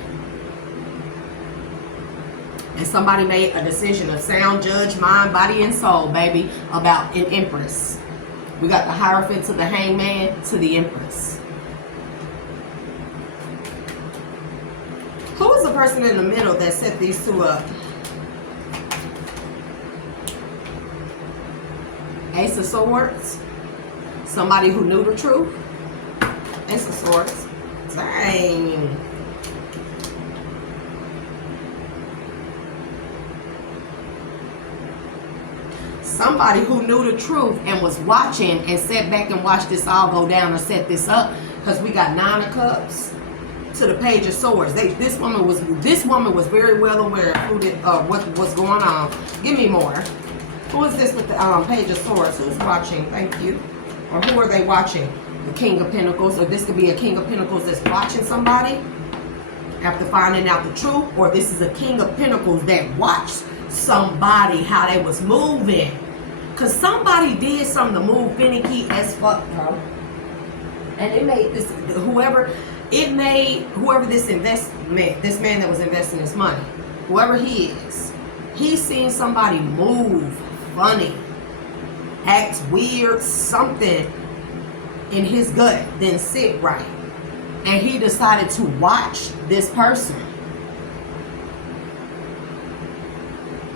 And somebody made a decision of sound judge, mind, body, and soul, baby, about an Empress. We got the Hierophant to the Hangman to the Empress. Who is the person in the middle that set these two up? Ace of Swords. Somebody who knew the truth. Ace of Swords. Dang. Somebody who knew the truth and was watching and sat back and watched this all go down or set this up. Because we got 9 of Cups to the Page of Swords. This woman was very well aware of what was going on. Give me more. Who is this with the Page of Swords? Who's watching? Thank you. Or who are they watching? The King of Pentacles. Or this could be a King of Pentacles that's watching somebody after finding out the truth. Or this is a King of Pentacles that watched somebody, how they was moving. Because somebody did something to move finicky as fuck, bro. And it made whoever this man that was investing his money, whoever he is, he's seen somebody move funny, act weird, something in his gut didn't sit right, and he decided to watch this person.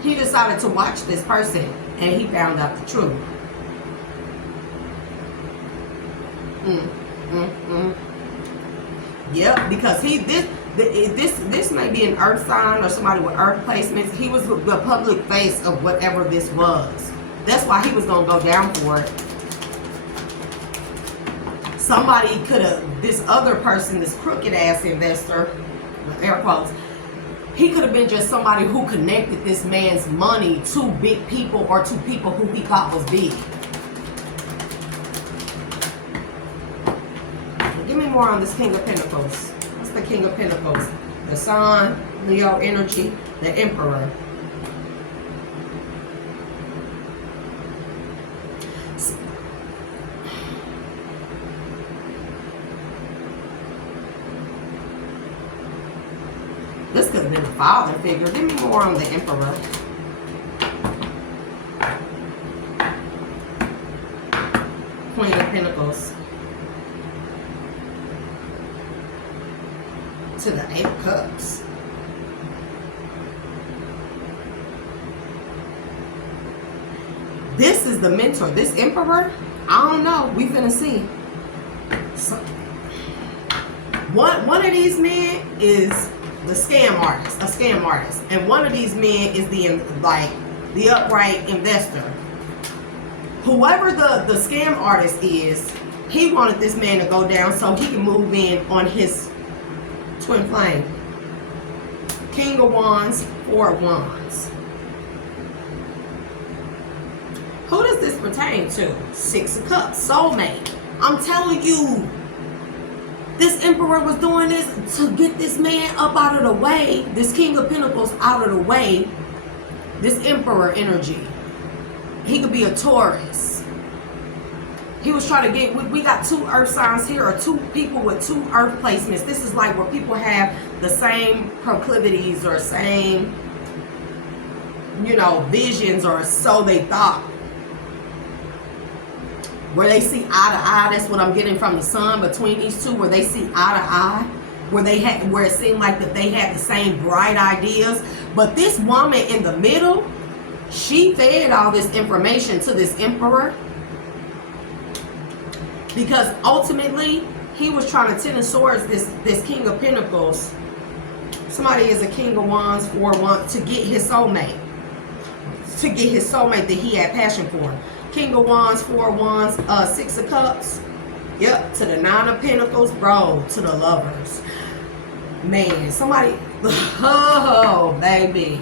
He decided to watch this person, and he found out the truth. Yep, because this may be an earth sign or somebody with earth placements. He was the public face of whatever this was. That's why he was going to go down for it. Somebody could have, this other person, this crooked ass investor, with air quotes, he could have been just somebody who connected this man's money to big people or to people who he thought was big. Give me more on this King of Pentacles. What's the King of Pentacles? The Sun, Leo energy, the Emperor. This could have been a father figure. Give me more on the Emperor. Queen of Pentacles. To the 8 of Cups. This is the mentor. This Emperor, I don't know. We finna see. So, one of these men is the scam artist, a scam artist, and one of these men is the upright investor. Whoever the scam artist is, he wanted this man to go down so he can move in on his twin flame. King of Wands, 4 of Wands. Who does this pertain to? 6 of Cups, soulmate. I'm telling you, this Emperor was doing this to get this man up out of the way. This King of Pentacles out of the way. This Emperor energy. He could be a Taurus. He was trying to get, we got 2 earth signs here, or 2 people with 2 earth placements. This is like where people have the same proclivities or same you know, visions, or so they thought, where they see eye to eye. That's what I'm getting from the sun between these two, where they see eye to eye, where it seemed like that they had the same bright ideas. But this woman in the middle, she fed all this information to this emperor, because ultimately he was trying to tend towards this King of Pentacles. Somebody is a King of Wands, 4-1, to get his soulmate. To get his soulmate that he had passion for. King of Wands, 4 Wands, 6 of Cups. Yep, to the 9 of Pentacles, bro, to the lovers. Man, somebody, oh, baby.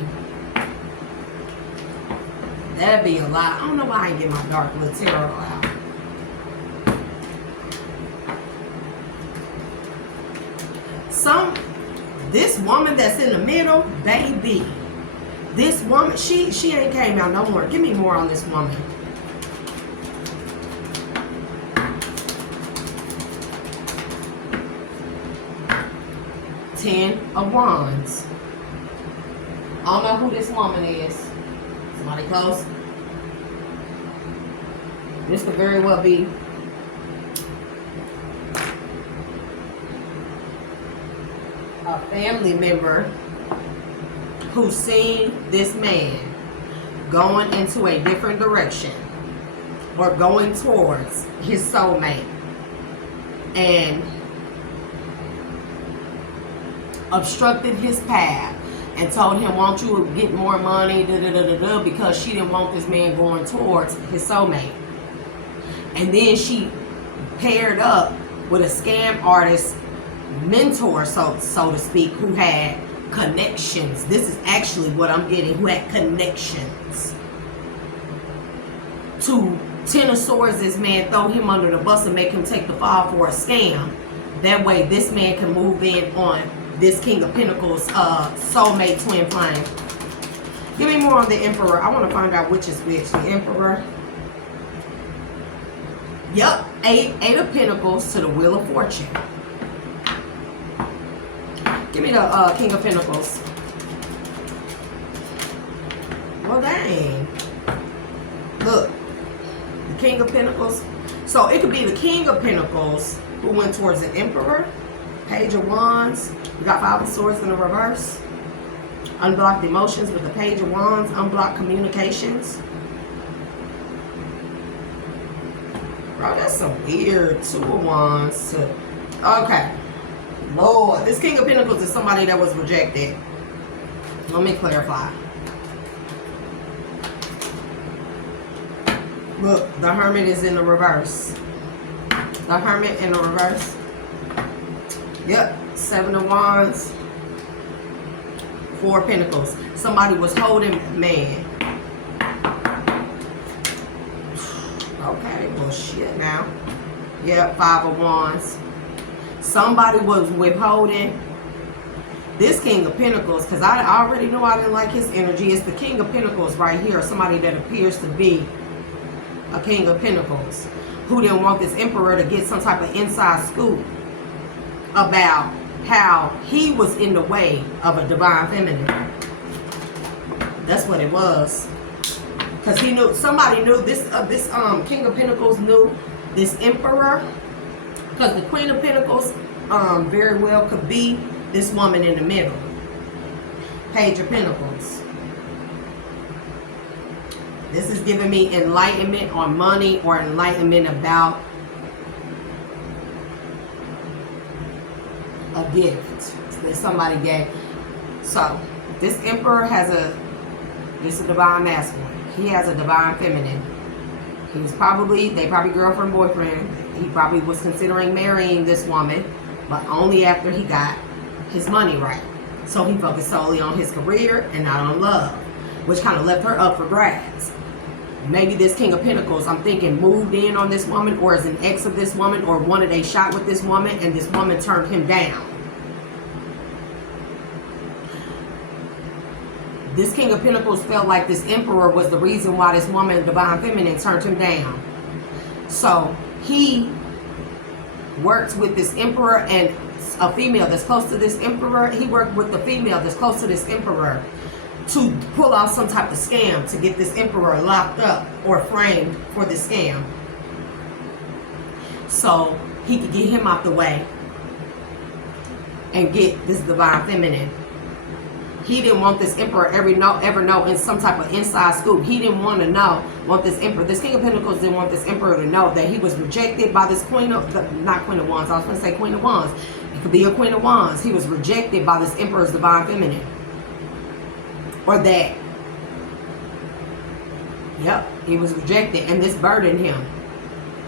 That'd be a lot. I don't know why I didn't get my dark little tarot out. This woman that's in the middle, baby. This woman, she ain't came out no more. Give me more on this woman. Ten of Wands. I don't know who this woman is. Somebody close? This could very well be a family member who's seen this man going into a different direction or going towards his soulmate and obstructed his path and told him, won't you get more money, because she didn't want this man going towards his soulmate. And then she paired up with a scam artist mentor, so to speak, who had connections. This is actually what I'm getting, who had connections to Ten of Swords this man, throw him under the bus and make him take the fall for a scam. That way this man can move in on this King of Pentacles soulmate twin flame. Give me more on the Emperor. I want to find out which is which. The Emperor. Yep, eight of Pentacles to the Wheel of Fortune. Give me the King of Pentacles. Well, dang. Look, the King of Pentacles. So it could be the King of Pentacles who went towards the Emperor. Page of Wands. We got 5 of Swords in the reverse. Unblocked emotions with the Page of Wands. Unblocked communications. Bro, that's some weird 2 of Wands. Okay. Lord, this King of Pentacles is somebody that was rejected. Let me clarify. Look, the Hermit is in the reverse. The Hermit in the reverse. Yep, 7 of Wands. 4 of Pentacles. Somebody was holding, man. Okay, well shit now. Yep, 5 of Wands. Somebody was withholding this King of Pentacles, because I already know I didn't like his energy. It's the King of Pentacles right here. Somebody that appears to be a King of Pentacles who didn't want this Emperor to get some type of inside scoop about how he was in the way of a divine feminine. That's what it was. Because he knew, somebody knew this King of Pentacles knew this Emperor. Because the Queen of Pentacles very well could be this woman in the middle. Page of Pentacles. This is giving me enlightenment on money or enlightenment about a gift that somebody gave. So this Emperor has this is a divine masculine. He has a divine feminine. They probably girlfriend, boyfriend. He probably was considering marrying this woman, but only after he got his money right. So he focused solely on his career and not on love, which kind of left her up for grabs. Maybe this King of Pentacles, I'm thinking, moved in on this woman, or is an ex of this woman, or wanted a shot with this woman, and this woman turned him down. This King of Pentacles felt like this Emperor was the reason why this woman, divine feminine, turned him down. So he worked with this Emperor and a female that's close to this Emperor. He worked with the female that's close to this Emperor to pull off some type of scam to get this emperor locked up or framed for the scam, so he could get him out the way and get this divine feminine. He didn't want this emperor ever know in some type of inside scoop. He didn't want this emperor. This King of Pentacles didn't want this emperor to know that he was rejected by this not Queen of Wands. I was going to say Queen of Wands. It could be a Queen of Wands. He was rejected by this emperor's divine feminine. Or that. Yep, he was rejected, and this burdened him.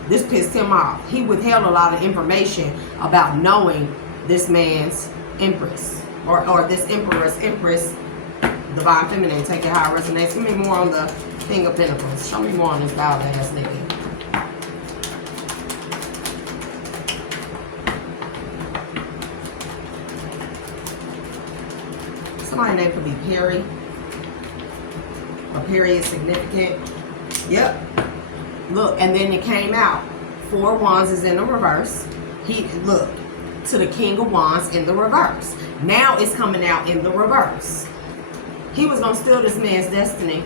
This pissed him off. He withheld a lot of information about knowing this man's empress. Or this empress, divine feminine. Take it how it resonates. Give me more on the King of Pentacles. Show me more on this wild ass nigga. Somebody's name could be Perry. Or Perry is significant. Yep. Look, and then it came out. 4 Wands is in the reverse. Look, to the King of Wands in the reverse. Now it's coming out in the reverse. He was gonna steal this man's destiny.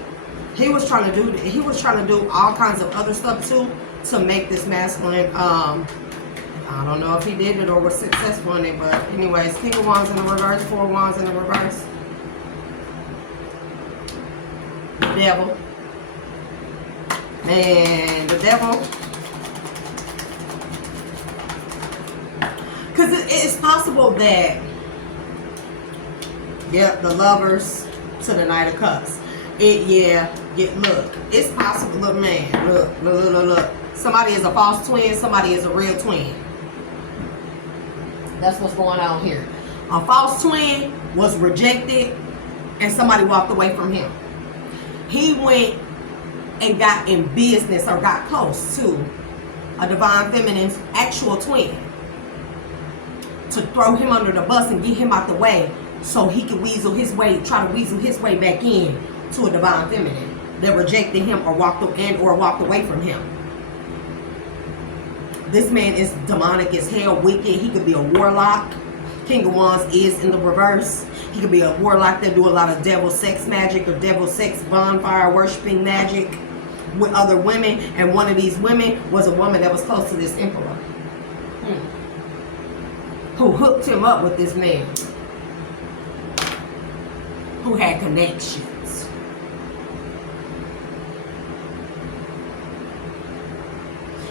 He was trying to do all kinds of other stuff too to make this masculine. I don't know if he did it or was successful in it, but anyways, King of Wands in the reverse, 4 Wands in the reverse. The Devil. And the Devil. Because it's possible that, yep, the Lovers to the Knight of Cups. Look, it's possible. Look, man, look. Somebody is a false twin. Somebody is a real twin. That's what's going on here. A false twin was rejected, and somebody walked away from him. He went and got in business or got close to a divine feminine's actual twin to throw him under the bus and get him out the way so he could try to weasel his way back in to a divine feminine that rejected him or walked away from him. This man is demonic as hell, wicked. He could be a warlock. King of Wands is in the reverse. He could be a warlock that do a lot of devil sex magic or devil sex bonfire worshiping magic with other women. And one of these women was a woman that was close to this emperor, who hooked him up with this man, who had connections.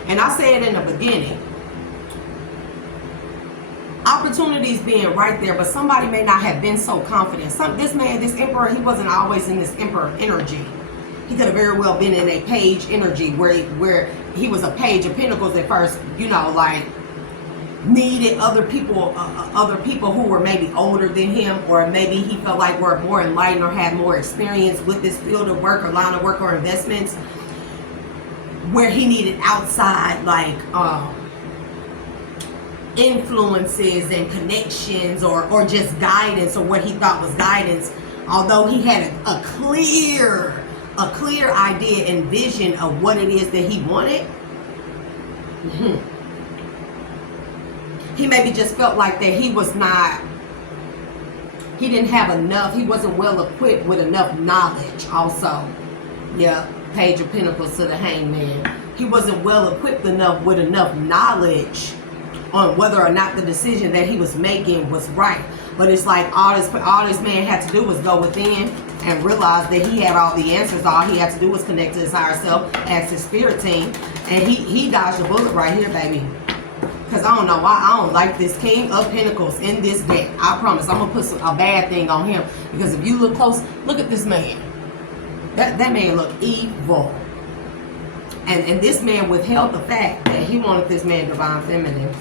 And I said in the beginning, opportunities being right there, but somebody may not have been so confident. This emperor, he wasn't always in this emperor energy. He could have very well been in a page energy where he was a page of pentacles at first, like needed other people who were maybe older than him, or maybe he felt like were more enlightened or had more experience with this field of work or line of work or investments, where he needed outside influences and connections or just guidance, or what he thought was guidance, although he had a clear idea and vision of what it is that he wanted. He maybe just felt like that he didn't have enough, he wasn't well equipped with enough knowledge also. Yeah, Page of Pentacles to the Hangman. He wasn't well equipped with enough knowledge on whether or not the decision that he was making was right. But it's like all this man had to do was go within and realize that he had all the answers. All he had to do was connect to his higher self, ask his spirit team, and he dodged a bullet right here, baby. Because I don't know why I don't like this King of Pentacles in this deck. I promise I'm going to put a bad thing on him. Because if you look close, look at this man. That man looked evil. And this man withheld the fact that he wanted this man divine feminine.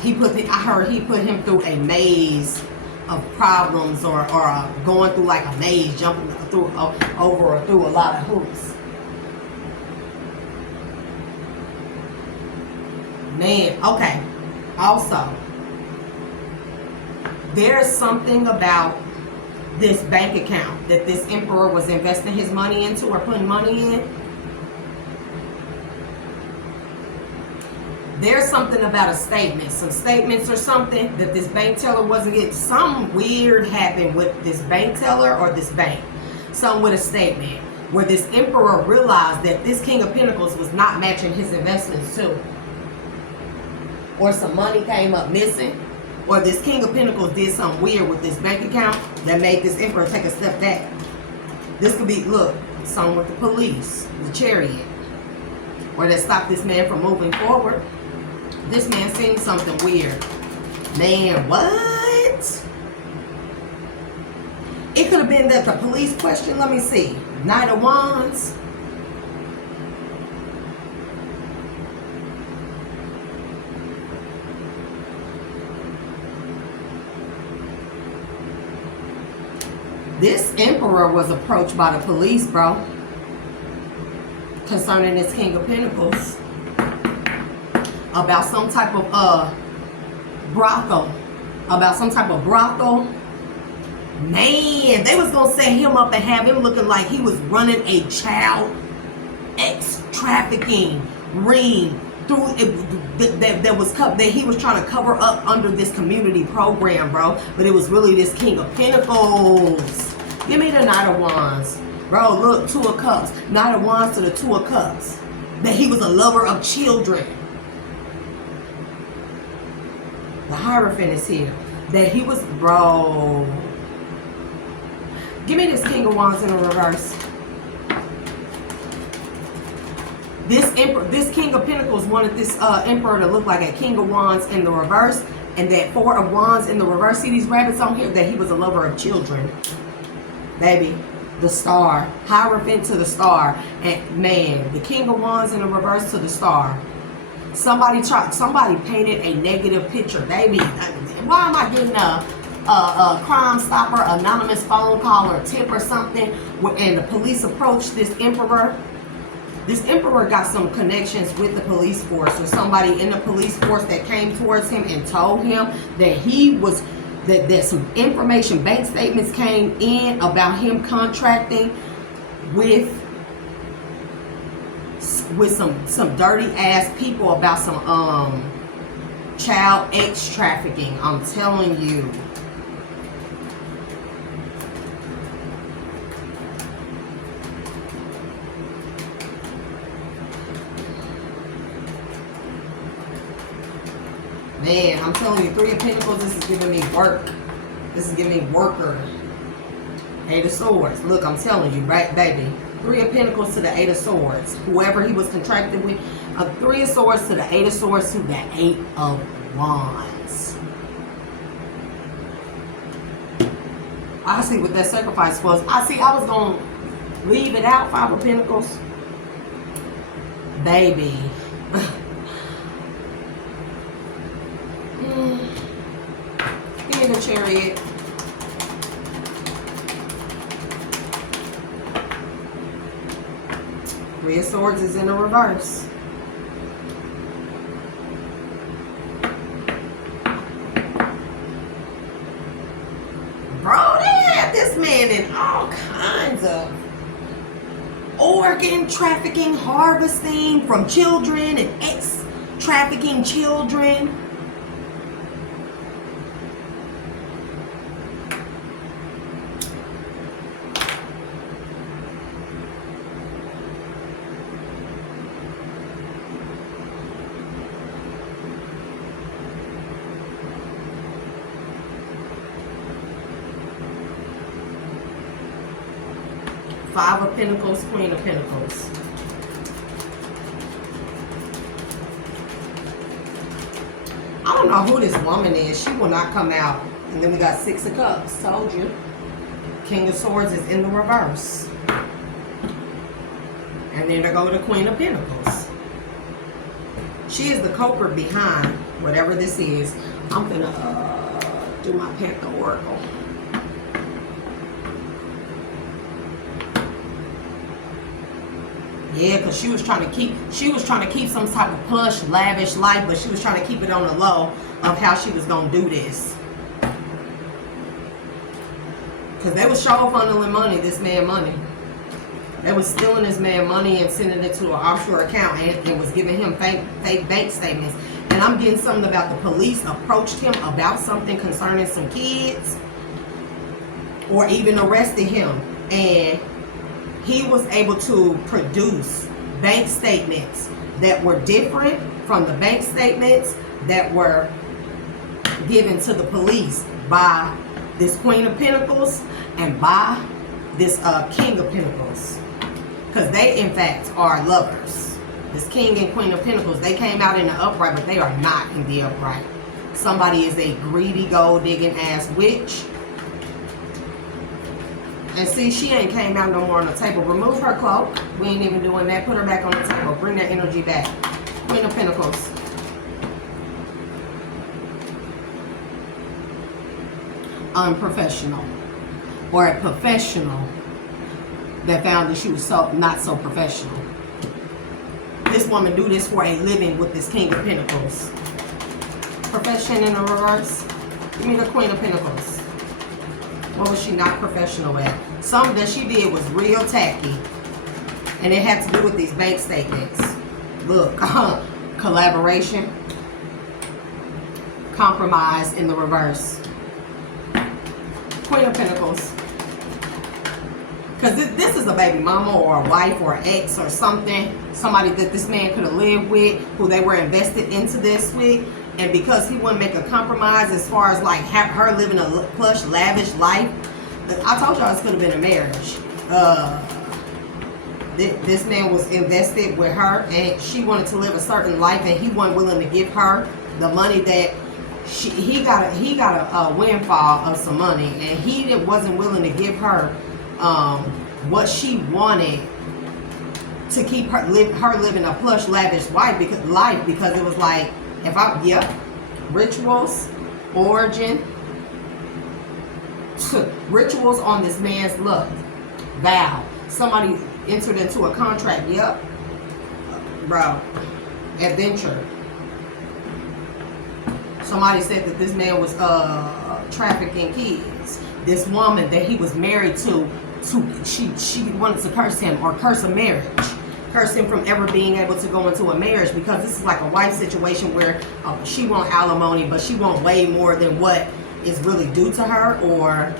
I heard he put him through a maze of problems or going through like a maze, jumping through over or through a lot of hoops. Man, okay. Also, there's something about this bank account that this emperor was investing his money into or putting money in There's something about a statement, some statements or something that this bank teller wasn't getting. Something weird happened with this bank teller or this bank. Something with a statement where this emperor realized that this King of Pentacles was not matching his investments too. Or some money came up missing. Or this King of Pentacles did something weird with this bank account that made this emperor take a step back. This could be, look, something with the police, the Chariot. Or that stopped this man from moving forward. This man seen something weird. Man, what? It could have been that the police question, let me see. Knight of Wands. This emperor was approached by the police, bro. Concerning this King of Pentacles. About some type of brothel. About some type of brothel. Man, they was gonna set him up and have him looking like he was running a child trafficking ring through it, that he was trying to cover up under this community program, bro. But it was really this King of Pentacles. Give me the Knight of Wands, bro. Look, Two of Cups, Knight of Wands to the Two of Cups. That he was a lover of children. The Hierophant is here. That he was, bro. Give me this King of Wands in the reverse. This King of Pentacles wanted this Emperor to look like a King of Wands in the reverse. And that Four of Wands in the reverse. See these rabbits on here? That he was a lover of children. Baby. The Star. Hierophant to the Star. And man, the King of Wands in the reverse to the Star. Somebody painted a negative picture. Baby, why am I getting a Crime Stopper anonymous phone call or tip or something? And the police approached this Emperor. This Emperor got some connections with the police force or somebody in the police force that came towards him and told him that he was, that some information, bank statements came in about him contracting with some dirty ass people about some child X trafficking. I'm telling you. Man, I'm telling you, Three of Pentacles, this is giving me work. This is giving me worker. Eight of Swords. Look, I'm telling you, right, baby. Three of Pentacles to the Eight of Swords. Whoever he was contracted with. Three of Swords to the Eight of Swords to the Eight of Wands. I see what that sacrifice was. I was going to leave it out. Five of Pentacles. Baby. Give me the Chariot. Three of Swords is in the reverse. Bro, they had this man in all kinds of organ trafficking, harvesting from children and ex-trafficking children. Five of Pentacles, Queen of Pentacles. I don't know who this woman is. She will not come out. And then we got Six of Cups. Told you. King of Swords is in the reverse. And then I go to Queen of Pentacles. She is the culprit behind whatever this is. I'm going to do my Panther Oracle. Yeah, because she was trying to keep some type of plush, lavish life, but she was trying to keep it on the low of how she was going to do this. Because they was show funneling money, this man money. They was stealing this man money and sending it to an offshore account and was giving him fake bank statements. and I'm getting something about the police approached him about something concerning some kids, or even arrested him, and he was able to produce bank statements that were different from the bank statements that were given to the police by this Queen of Pentacles and by this King of Pentacles, because they in fact are lovers. This King and Queen of Pentacles, they came out in the upright, but they are not in the upright. Somebody is a greedy, gold digging ass witch. And see, she ain't came out no more on the table. Remove her cloak. We ain't even doing that. Put her back on the table. Bring that energy back. Queen of Pentacles. Unprofessional. Or a professional that found that she was not so professional. This woman do this for a living with this King of Pentacles. Profession in the reverse. Give me the Queen of Pentacles. What was she not professional at? Something that she did was real tacky. And it had to do with these bank statements. Look, collaboration. Compromise in the reverse. Queen of Pentacles. Because this is a baby mama or a wife or an ex or something. Somebody that this man could have lived with, who they were invested into this with. And because he wouldn't make a compromise as far as like have her living a plush, lavish life. I told y'all this could have been a marriage. This man was invested with her and she wanted to live a certain life, and he wasn't willing to give her the money that he got a windfall of some money, and he wasn't willing to give her what she wanted to keep her living a plush, lavish life, because it was like, rituals, origin, rituals on this man's look, vow. Somebody entered into a contract, bro, adventure. Somebody said that this man was trafficking kids. This woman that he was married to she wanted to curse him or curse a marriage. Curse him from ever being able to go into a marriage, because this is like a wife situation where she want alimony, but she want way more than what is really due to her, or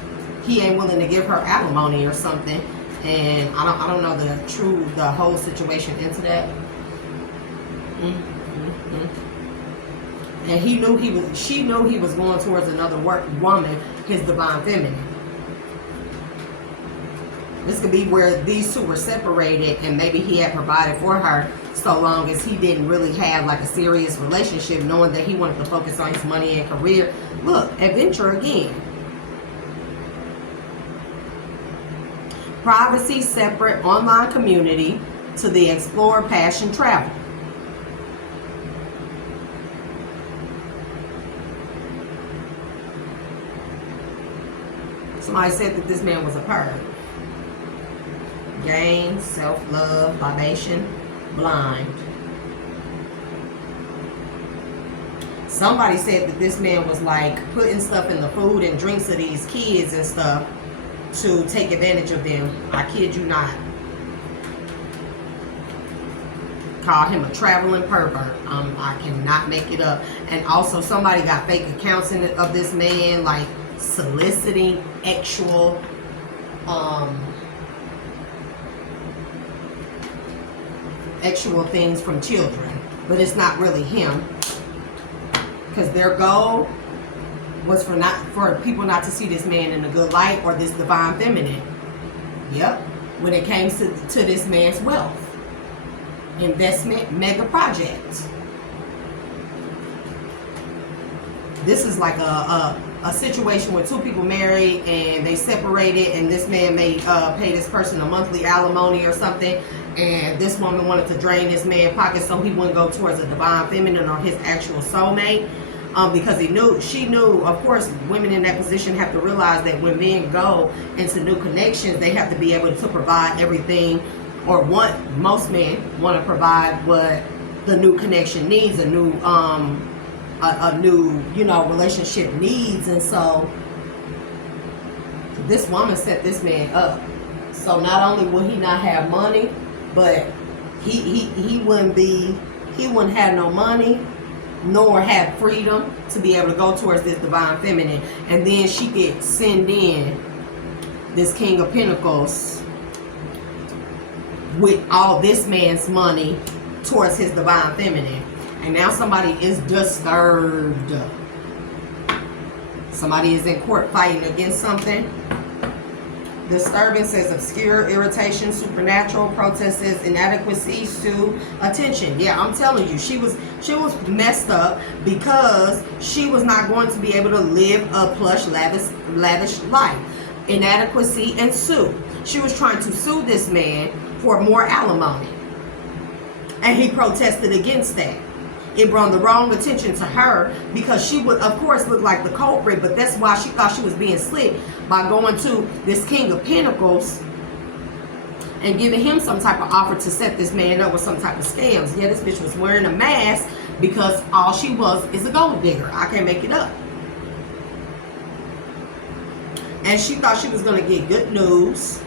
he ain't willing to give her alimony or something. And I don't know the whole situation into that. And she knew he was going towards another woman, his divine feminine. This could be where these two were separated, and maybe he had provided for her so long as he didn't really have like a serious relationship, knowing that he wanted to focus on his money and career. Look, adventure again. Privacy, separate, online community to the explore, passion, travel. Somebody said that this man was a perv. Gain, self-love, libation, blind. Somebody said that this man was like putting stuff in the food and drinks of these kids and stuff to take advantage of them. I kid you not. Call him a traveling pervert. I cannot make it up. And also somebody got fake accounts of this man, like soliciting actual things from children, but it's not really him, because their goal was for people not to see this man in a good light, or this divine feminine. Yep. When it came to this man's wealth, investment, mega project. This is like a situation where two people married and they separated, and this man may pay this person a monthly alimony or something, and this woman wanted to drain this man's pockets so he wouldn't go towards a divine feminine or his actual soulmate, because she knew, of course, women in that position have to realize that when men go into new connections, they have to be able to provide everything, or most men want to provide what the new connection needs, a new relationship needs. And so this woman set this man up. So not only will he not have money, but he wouldn't have no money, nor have freedom to be able to go towards this divine feminine. And then she could send in this King of Pentacles with all this man's money towards his divine feminine. And now somebody is disturbed. Somebody is in court fighting against something. Disturbance says obscure, irritation, supernatural. Protest says inadequacy, sue, attention. Yeah, I'm telling you, she was messed up because she was not going to be able to live a plush, lavish life. Inadequacy and sue. She was trying to sue this man for more alimony, and he protested against that. It brought the wrong attention to her because she would, of course, look like the culprit, but that's why she thought she was being slick by going to this King of Pentacles and giving him some type of offer to set this man up with some type of scams. Yeah, this bitch was wearing a mask because all she was is a gold digger. I can't make it up. And she thought she was going to get good news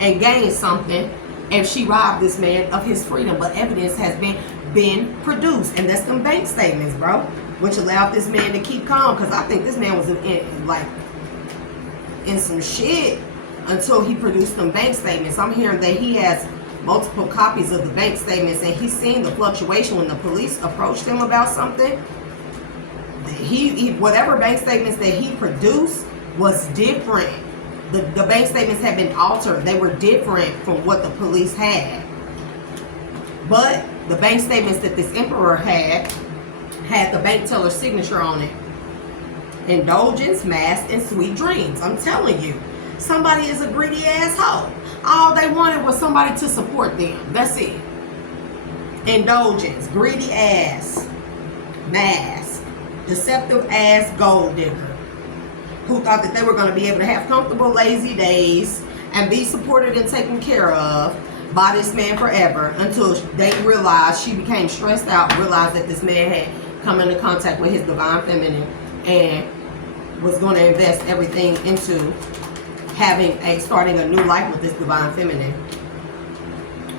and gain something if she robbed this man of his freedom. But evidence has been produced, and that's them bank statements, bro, which allowed this man to keep calm, because I think this man was in some shit until he produced them bank statements. I'm hearing that he has multiple copies of the bank statements, and he's seen the fluctuation when the police approached him about something. He whatever bank statements that he produced was different. The bank statements had been altered. They were different from what the police had. But the bank statements that this Emperor had the bank teller's signature on it. Indulgence, mask, and sweet dreams. I'm telling you, somebody is a greedy asshole. All they wanted was somebody to support them. That's it. Indulgence, greedy ass, mask, deceptive ass gold digger, who thought that they were going to be able to have comfortable, lazy days and be supported and taken care of by this man forever, until they realized, she became stressed out, realized that this man had come into contact with his divine feminine and was going to invest everything into starting a new life with this divine feminine.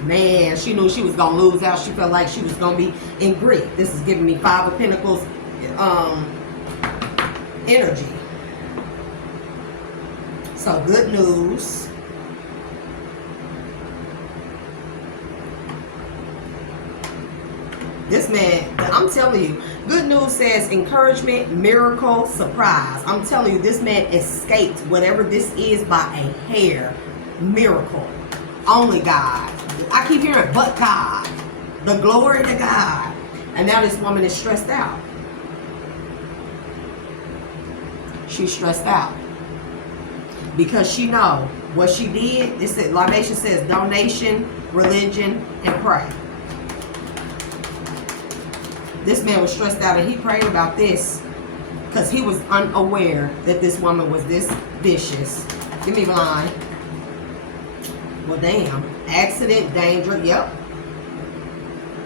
Man, she knew she was going to lose out. She felt like she was going to be in grief. This is giving me Five of Pentacles energy. So good news. This man, I'm telling you, good news says encouragement, miracle, surprise. I'm telling you, this man escaped whatever this is by a hair. Miracle. Only God. I keep hearing, but God. The glory to God. And now this woman is stressed out. She's stressed out. Because she know what she did. It said, Libation says donation, religion, and pray. This man was stressed out, and he prayed about this because he was unaware that this woman was this vicious. Give me blind. Well, damn. Accident, danger. Yep.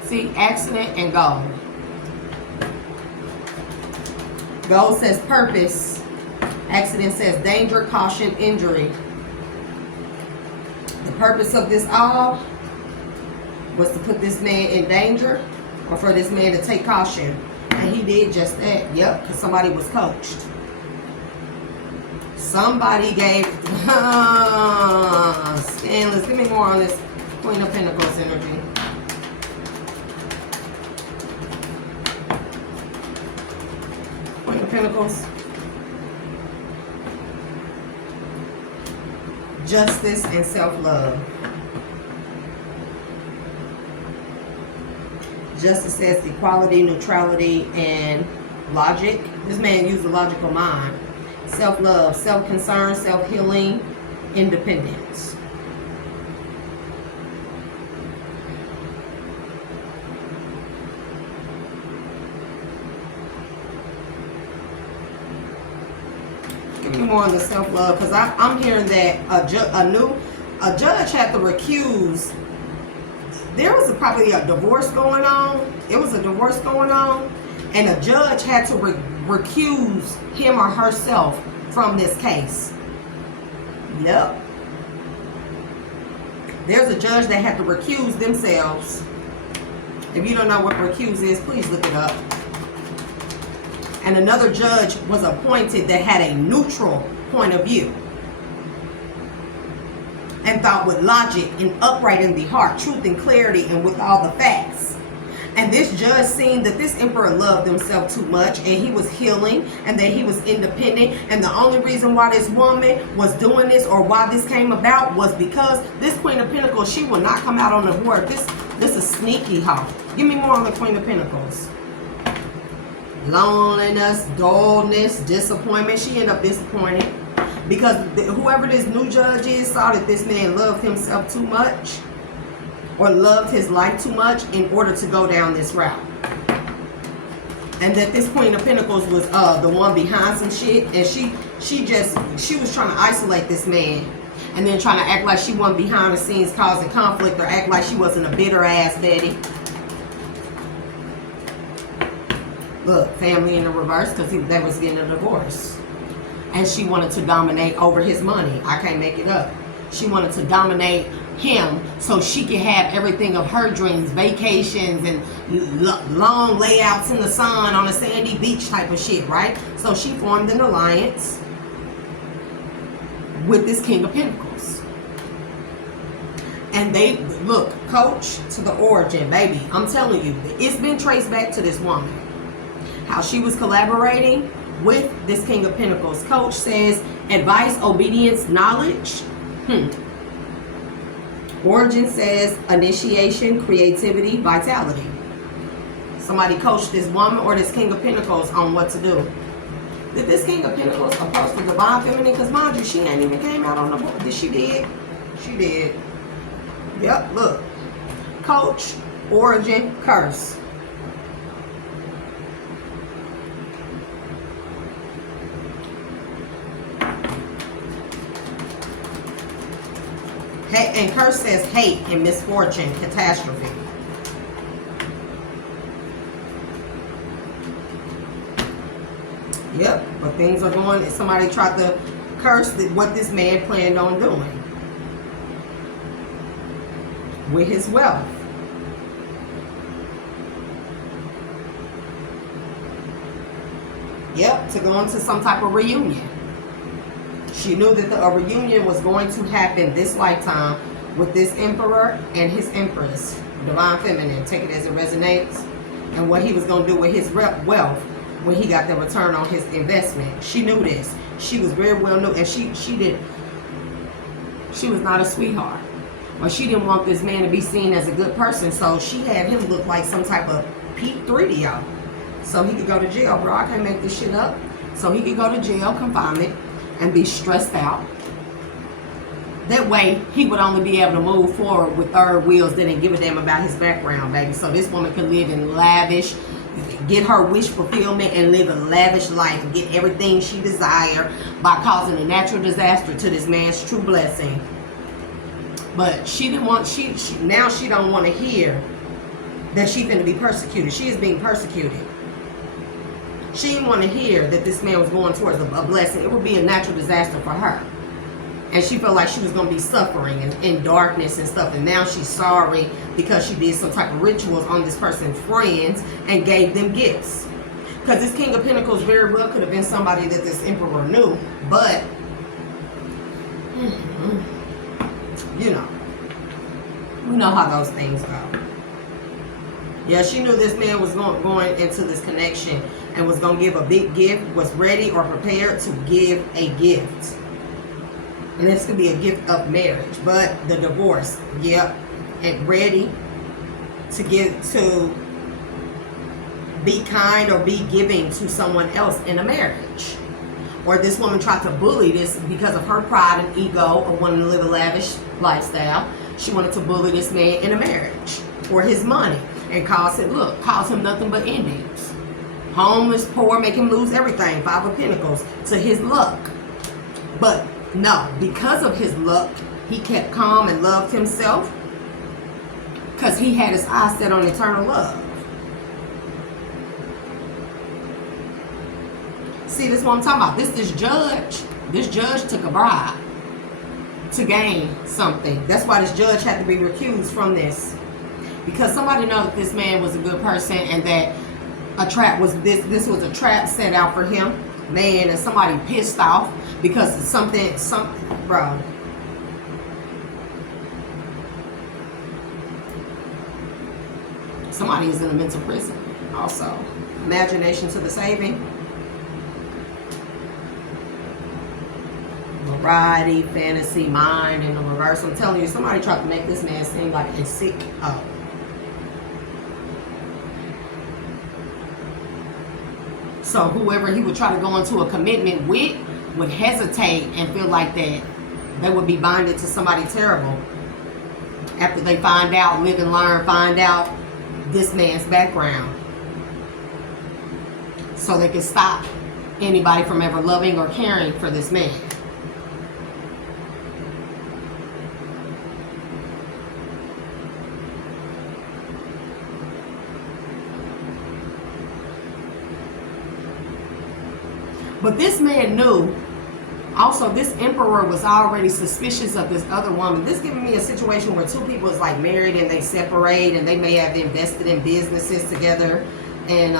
See, accident and gold. Gold says purpose. Accident says danger, caution, injury. The purpose of this all was to put this man in danger, or for this man to take caution. And he did just that. Yep, because somebody was coached. Somebody gave... Scandalous. Give me more on this Queen of Pentacles energy. Queen of Pentacles. Justice and self-love. Justice says equality, neutrality, and logic. This man used the logical mind. Self-love, self-concern, self-healing, independence. Give me more on the self-love, because I'm hearing that a judge had to recuse. There was probably a divorce going on. It was a divorce going on. And a judge had to recuse him or herself from this case. Yep. There's a judge that had to recuse themselves. If you don't know what recuse is, please look it up. And another judge was appointed that had a neutral point of view and thought with logic and upright in the heart, truth and clarity, and with all the facts. And this judge seen that this emperor loved himself too much, and he was healing, and that he was independent, and the only reason why this woman was doing this, or why this came about, was because this Queen of Pentacles, she will not come out on the board. This is sneaky, huh? Give me more on the Queen of Pentacles. Loneliness, dullness, disappointment. She ended up disappointed because whoever this new judge is saw that this man loved himself too much, or loved his life too much, in order to go down this route. And that this Queen of Pentacles was the one behind some shit, and she was trying to isolate this man, and then trying to act like she wasn't behind the scenes causing conflict, or act like she wasn't a bitter ass Betty. Look, family in the reverse, because they was getting a divorce. And she wanted to dominate over his money. I can't make it up. She wanted to dominate him so she could have everything of her dreams, vacations and long layouts in the sun on a sandy beach type of shit, right? So she formed an alliance with this King of Pentacles. And they, look, coach to the origin, baby. I'm telling you, it's been traced back to this woman. How she was collaborating with this King of Pentacles. Coach says advice, obedience, knowledge. Origin says initiation, creativity, vitality. Somebody coached this woman or this King of Pentacles on what to do. Did this King of Pentacles approach the divine feminine? Because mind you, she ain't even came out on the board. She did. She did. Yep, look. Coach, origin, curse. And curse says hate and misfortune, catastrophe. Yep, but things are going, somebody tried to curse what this man planned on doing with his wealth. Yep, to go into some type of reunion. She knew that a reunion was going to happen this lifetime with this emperor and his empress, divine feminine, take it as it resonates, and what he was going to do with his wealth when he got the return on his investment. She knew this. She was very well known, and she was not a sweetheart. Or she didn't want this man to be seen as a good person, so she had him look like some type of Pete 3D, so he could go to jail. Bro, I can't make this shit up. So he could go to jail, confinement, and be stressed out. That way, he would only be able to move forward with third wheels, didn't give a damn about his background, baby. So this woman could live in lavish, get her wish fulfillment, and live a lavish life, and get everything she desired by causing a natural disaster to this man's true blessing. But she didn't want, now she don't want to hear that she's going to be persecuted. She is being persecuted. She didn't want to hear that this man was going towards a blessing. It would be a natural disaster for her. And she felt like she was going to be suffering in darkness and stuff. And now she's sorry because she did some type of rituals on this person's friends and gave them gifts. Because this King of Pentacles very well could have been somebody that this emperor knew. But, you know, we know how those things go. Yeah, she knew this man was going into this connection and was going to give a big gift, was ready or prepared to give a gift. And this could be a gift of marriage, but the divorce, yep, and ready to be kind or be giving to someone else in a marriage. Or this woman tried to bully this because of her pride and ego of wanting to live a lavish lifestyle. She wanted to bully this man in a marriage for his money and cause him nothing but endings. Homeless, poor, make him lose everything. Five of Pentacles to his luck. But no, because of his luck, he kept calm and loved himself because he had his eyes set on eternal love. See, this is what I'm talking about. This judge took a bribe to gain something. That's why this judge had to be recused from this. Because somebody knows that this man was a good person and that a trap was this was a trap set out for him, man, and somebody pissed off because something bro. Somebody is in a mental prison also. Imagination to the saving. Variety, fantasy, mind in the reverse. I'm telling you, somebody tried to make this man seem like a sick So whoever he would try to go into a commitment with would hesitate and feel like that they would be binded to somebody terrible after they find out, live and learn, find out this man's background. So they can stop anybody from ever loving or caring for this man. But this man knew. Also, this emperor was already suspicious of this other woman. This giving me a situation where two people is like married and they separate and they may have invested in businesses together. And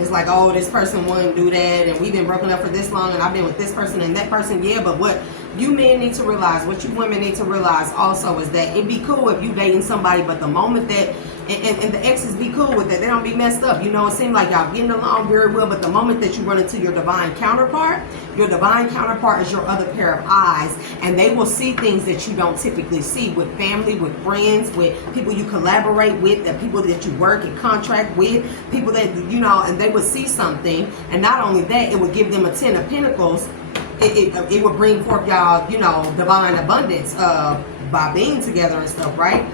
it's like, oh, this person wouldn't do that. And we've been broken up for this long and I've been with this person and that person. Yeah, but what you men need to realize, what you women need to realize also is that it'd be cool if you dating somebody, but the moment that and the exes be cool with it. They don't be messed up. You know, it seems like y'all getting along very well, but the moment that you run into your divine counterpart is your other pair of eyes, and they will see things that you don't typically see with family, with friends, with people you collaborate with, the people that you work and contract with, people that, you know, and they would see something, and not only that, it would give them a 10 of Pentacles. It would bring forth y'all, you know, divine abundance by being together and stuff, right?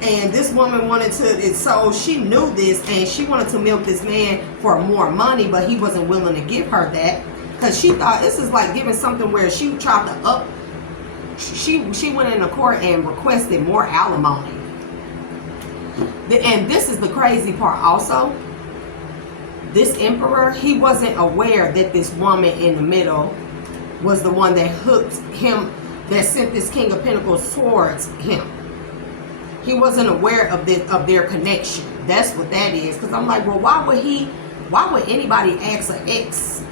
And this woman wanted to, so she knew this and she wanted to milk this man for more money, but he wasn't willing to give her that because she thought this is like giving something where she tried to she went into court and requested more alimony. And this is the crazy part also. This emperor, he wasn't aware that this woman in the middle was the one that hooked him, that sent this King of Pentacles towards him. He wasn't aware of their connection. That's what that is. Because I'm like, well, why would anybody ask an ex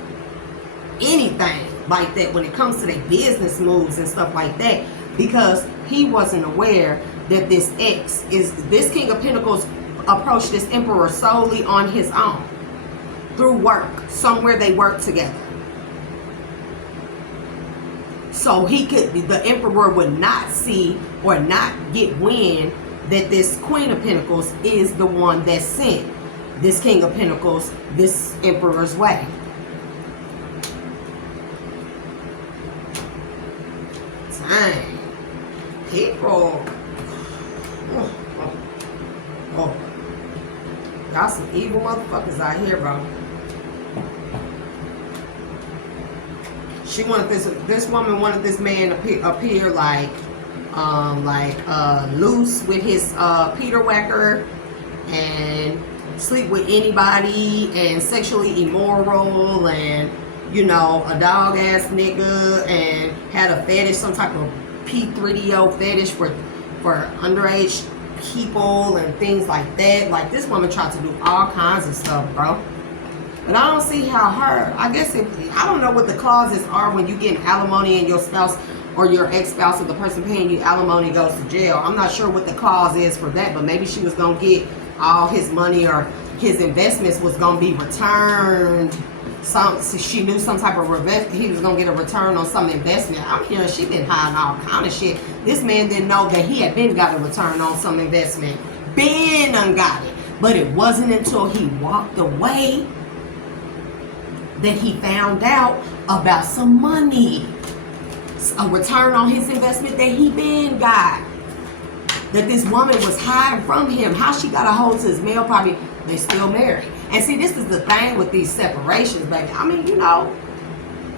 anything like that when it comes to their business moves and stuff like that? Because he wasn't aware that this King of Pentacles approached this emperor solely on his own. Through work. Somewhere they work together. So the emperor would not see or not get wind that this Queen of Pentacles is the one that sent this King of Pentacles this emperor's way. Dang. People. Oh. Y'all some evil motherfuckers out here, bro. She wanted this woman wanted this man to appear like loose with his Peter Whacker and sleep with anybody and sexually immoral and, you know, a dog ass nigga and had a fetish, some type of P3DO fetish for underage people and things like that. Like, this woman tried to do all kinds of stuff, bro. But I don't see how I don't know what the clauses are when you get alimony and your spouse or your ex-spouse or the person paying you alimony goes to jail. I'm not sure what the clause is for that, but maybe she was going to get all his money or his investments was going to be returned. She knew some type of he was going to get a return on some investment. I'm hearing she been hiding all kind of shit. This man didn't know that he had been got a return on some investment. Been got it. But it wasn't until he walked away that he found out about some money, a return on his investment that he been got, that this woman was hiding from him. How she got a hold to his mail property? They still married. And see, this is the thing with these separations, baby. I mean, you know,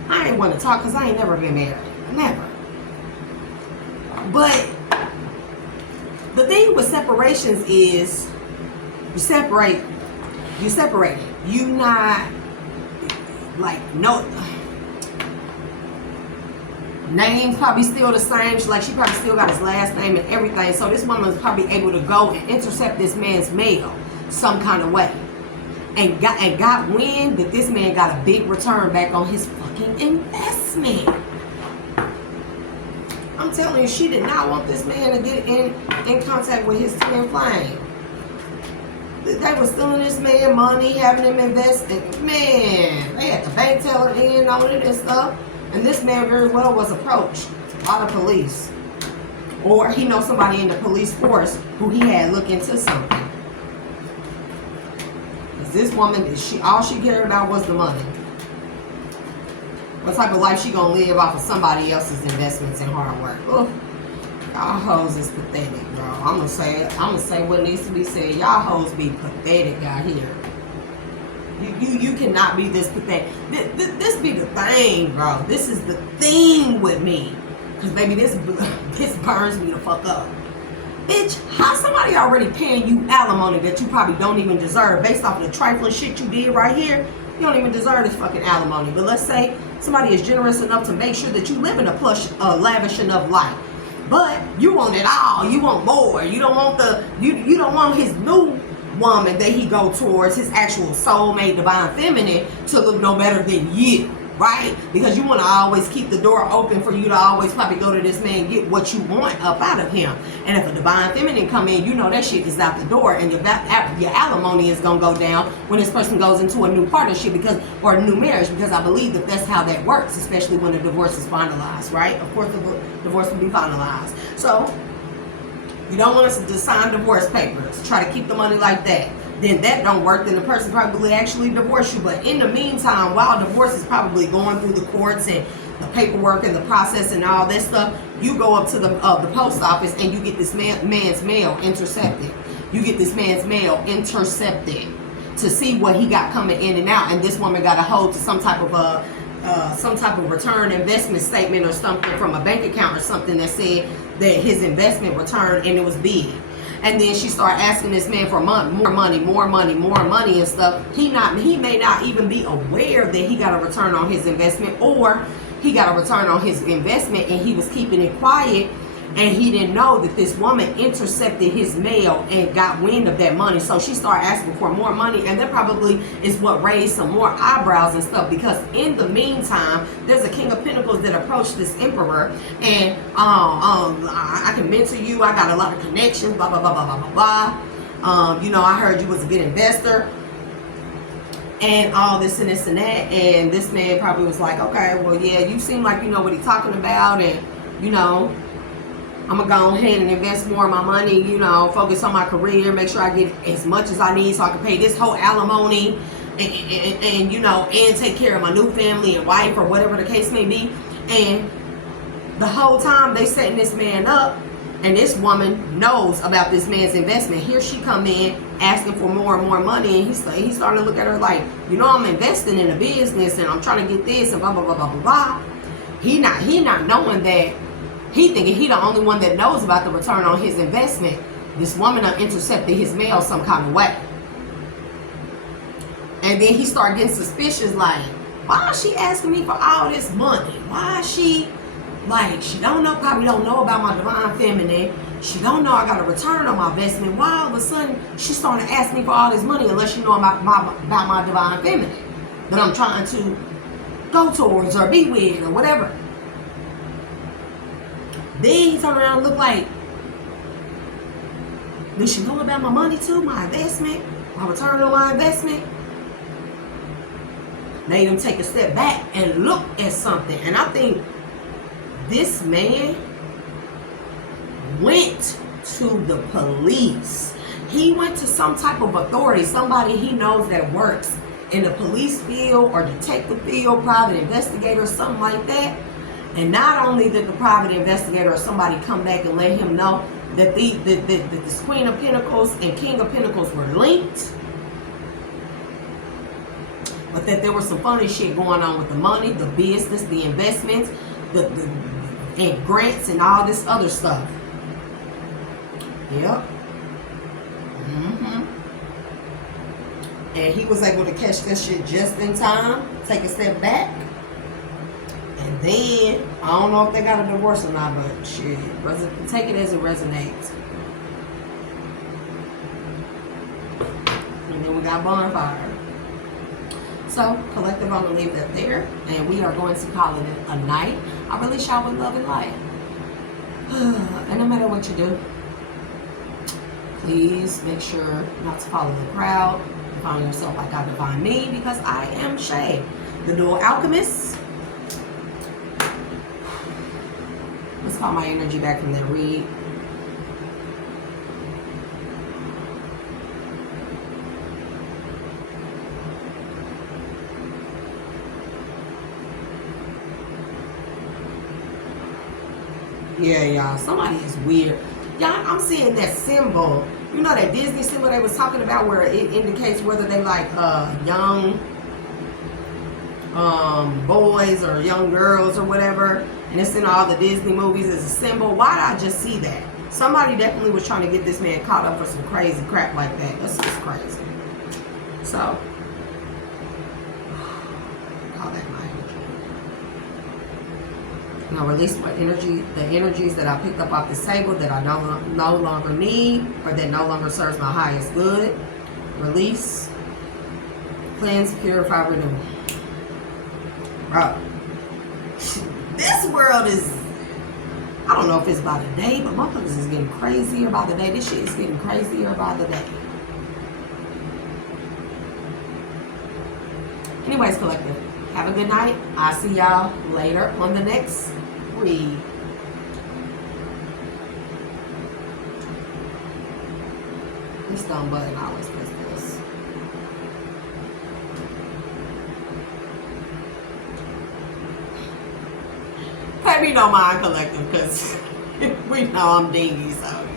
I ain't want to talk because I ain't never been married. Never. But the thing with separations is you separate. You not like, no, name's probably still the same. Like, she probably still got his last name and everything. So this woman was probably able to go and intercept this man's mail. some kind of way. And got wind that this man got a big return back on his fucking investment. I'm telling you, she did not want this man to get in contact with his twin flame. They were stealing this man money, having him invested. Man, they had the bank teller in on it and stuff. And this man very well was approached by the police. Or he knows somebody in the police force who he had look into something. Because this woman, all she cared about was the money. What type of life she gonna live off of somebody else's investments and hard work? Ugh. Y'all hoes is pathetic, bro. I'm gonna say what needs to be said. Y'all hoes be pathetic out here. You cannot be this pathetic. This be the thing, bro. This is the thing with me. Cause baby, this burns me the fuck up. Bitch, how somebody already paying you alimony that you probably don't even deserve based off of the trifling shit you did right here? You don't even deserve this fucking alimony. But let's say somebody is generous enough to make sure that you live in a plush, lavish enough life. But you want it all. You want more. You don't want you don't want his new woman that he go towards, his actual soulmate, divine feminine, to look no better than you, right? Because you want to always keep the door open for you to always probably go to this man and get what you want up out of him. And if a divine feminine come in, you know that shit is out the door, and your alimony is gonna go down when this person goes into a new partnership or a new marriage, because I believe that that's how that works, especially when a divorce is finalized, right? Of course, the divorce will be finalized. So you don't want us to sign divorce papers, try to keep the money like that. Then that don't work, then the person probably actually divorce you. But in the meantime, while divorce is probably going through the courts and the paperwork and the process and all that stuff, you go up to the post office and you get this man's mail intercepted. You get this man's mail intercepted to see what he got coming in and out. And this woman got a hold to some type of return investment statement or something from a bank account or something that said that his investment returned and it was big. And then she started asking this man for more money and stuff. He may not even be aware that he got a return on his investment, or he got a return on his investment and he was keeping it quiet, and he didn't know that this woman intercepted his mail and got wind of that money. So she started asking for more money, and that probably is what raised some more eyebrows and stuff, because in the meantime, there's a King of Pentacles that approached this Emperor, and I can mentor you, I got a lot of connections, blah blah blah blah blah blah. You know, I heard you was a good investor and all this and this and that. And this man probably was like, okay, well, yeah, you seem like you know what he's talking about, and you know, I'm gonna go ahead and invest more of my money, you know, focus on my career, make sure I get as much as I need so I can pay this whole alimony and you know, and take care of my new family and wife or whatever the case may be. And the whole time they setting this man up, and this woman knows about this man's investment. Here she come in asking for more and more money, and he's starting to look at her like, you know, I'm investing in a business and I'm trying to get this and blah blah blah blah blah blah. He not knowing that he thinking he the only one that knows about the return on his investment. This woman intercepted his mail some kind of way. And then he started getting suspicious, like, why is she asking me for all this money? Why is she, like, she probably don't know about my divine feminine. She don't know I got a return on my investment. Why all of a sudden she started to ask me for all this money unless she know about my divine feminine that I'm trying to go towards or be with or whatever. Then he turned around and looked like, does she know about my money too? My investment? My return on my investment? Made him take a step back and look at something. And I think this man went to the police. He went to some type of authority, somebody he knows that works in the police field or detective field, private investigator, something like that. And not only did the private investigator or somebody come back and let him know that this Queen of Pentacles and King of Pentacles were linked, but that there was some funny shit going on with the money, the business, the investments, and grants and all this other stuff. Yep. And he was able to catch that shit just in time, take a step back. And then, I don't know if they got a divorce or not, but shit, take it as it resonates. then we got bonfire. So, collective, I'm going to leave that there. And we are going to call it a night. I release y'all with love and light. And no matter what you do, please make sure not to follow the crowd. Define yourself like I define me, because I am Shay, the Dual Alchemist. Let's call my energy back from that read. Yeah, y'all, somebody is weird. Y'all, I'm seeing that symbol. You know that Disney symbol they was talking about where it indicates whether they like young boys or young girls or whatever. And it's in all the Disney movies as a symbol. Why did I just see that? Somebody definitely was trying to get this man caught up for some crazy crap like that. That's just crazy. So, call that my energy. Now release my energy, the energies that I picked up off this table that I no longer need or that no longer serves my highest good. Release, cleanse, purify, renew. Bro, this world is, I don't know if it's by the day, but motherfuckers is getting crazier by the day. This shit is getting crazier by the day. Anyways, collective, have a good night. I'll see y'all later on the next read. This dumb button always does this. Pay me no mind, collective, because we know I'm dingy, so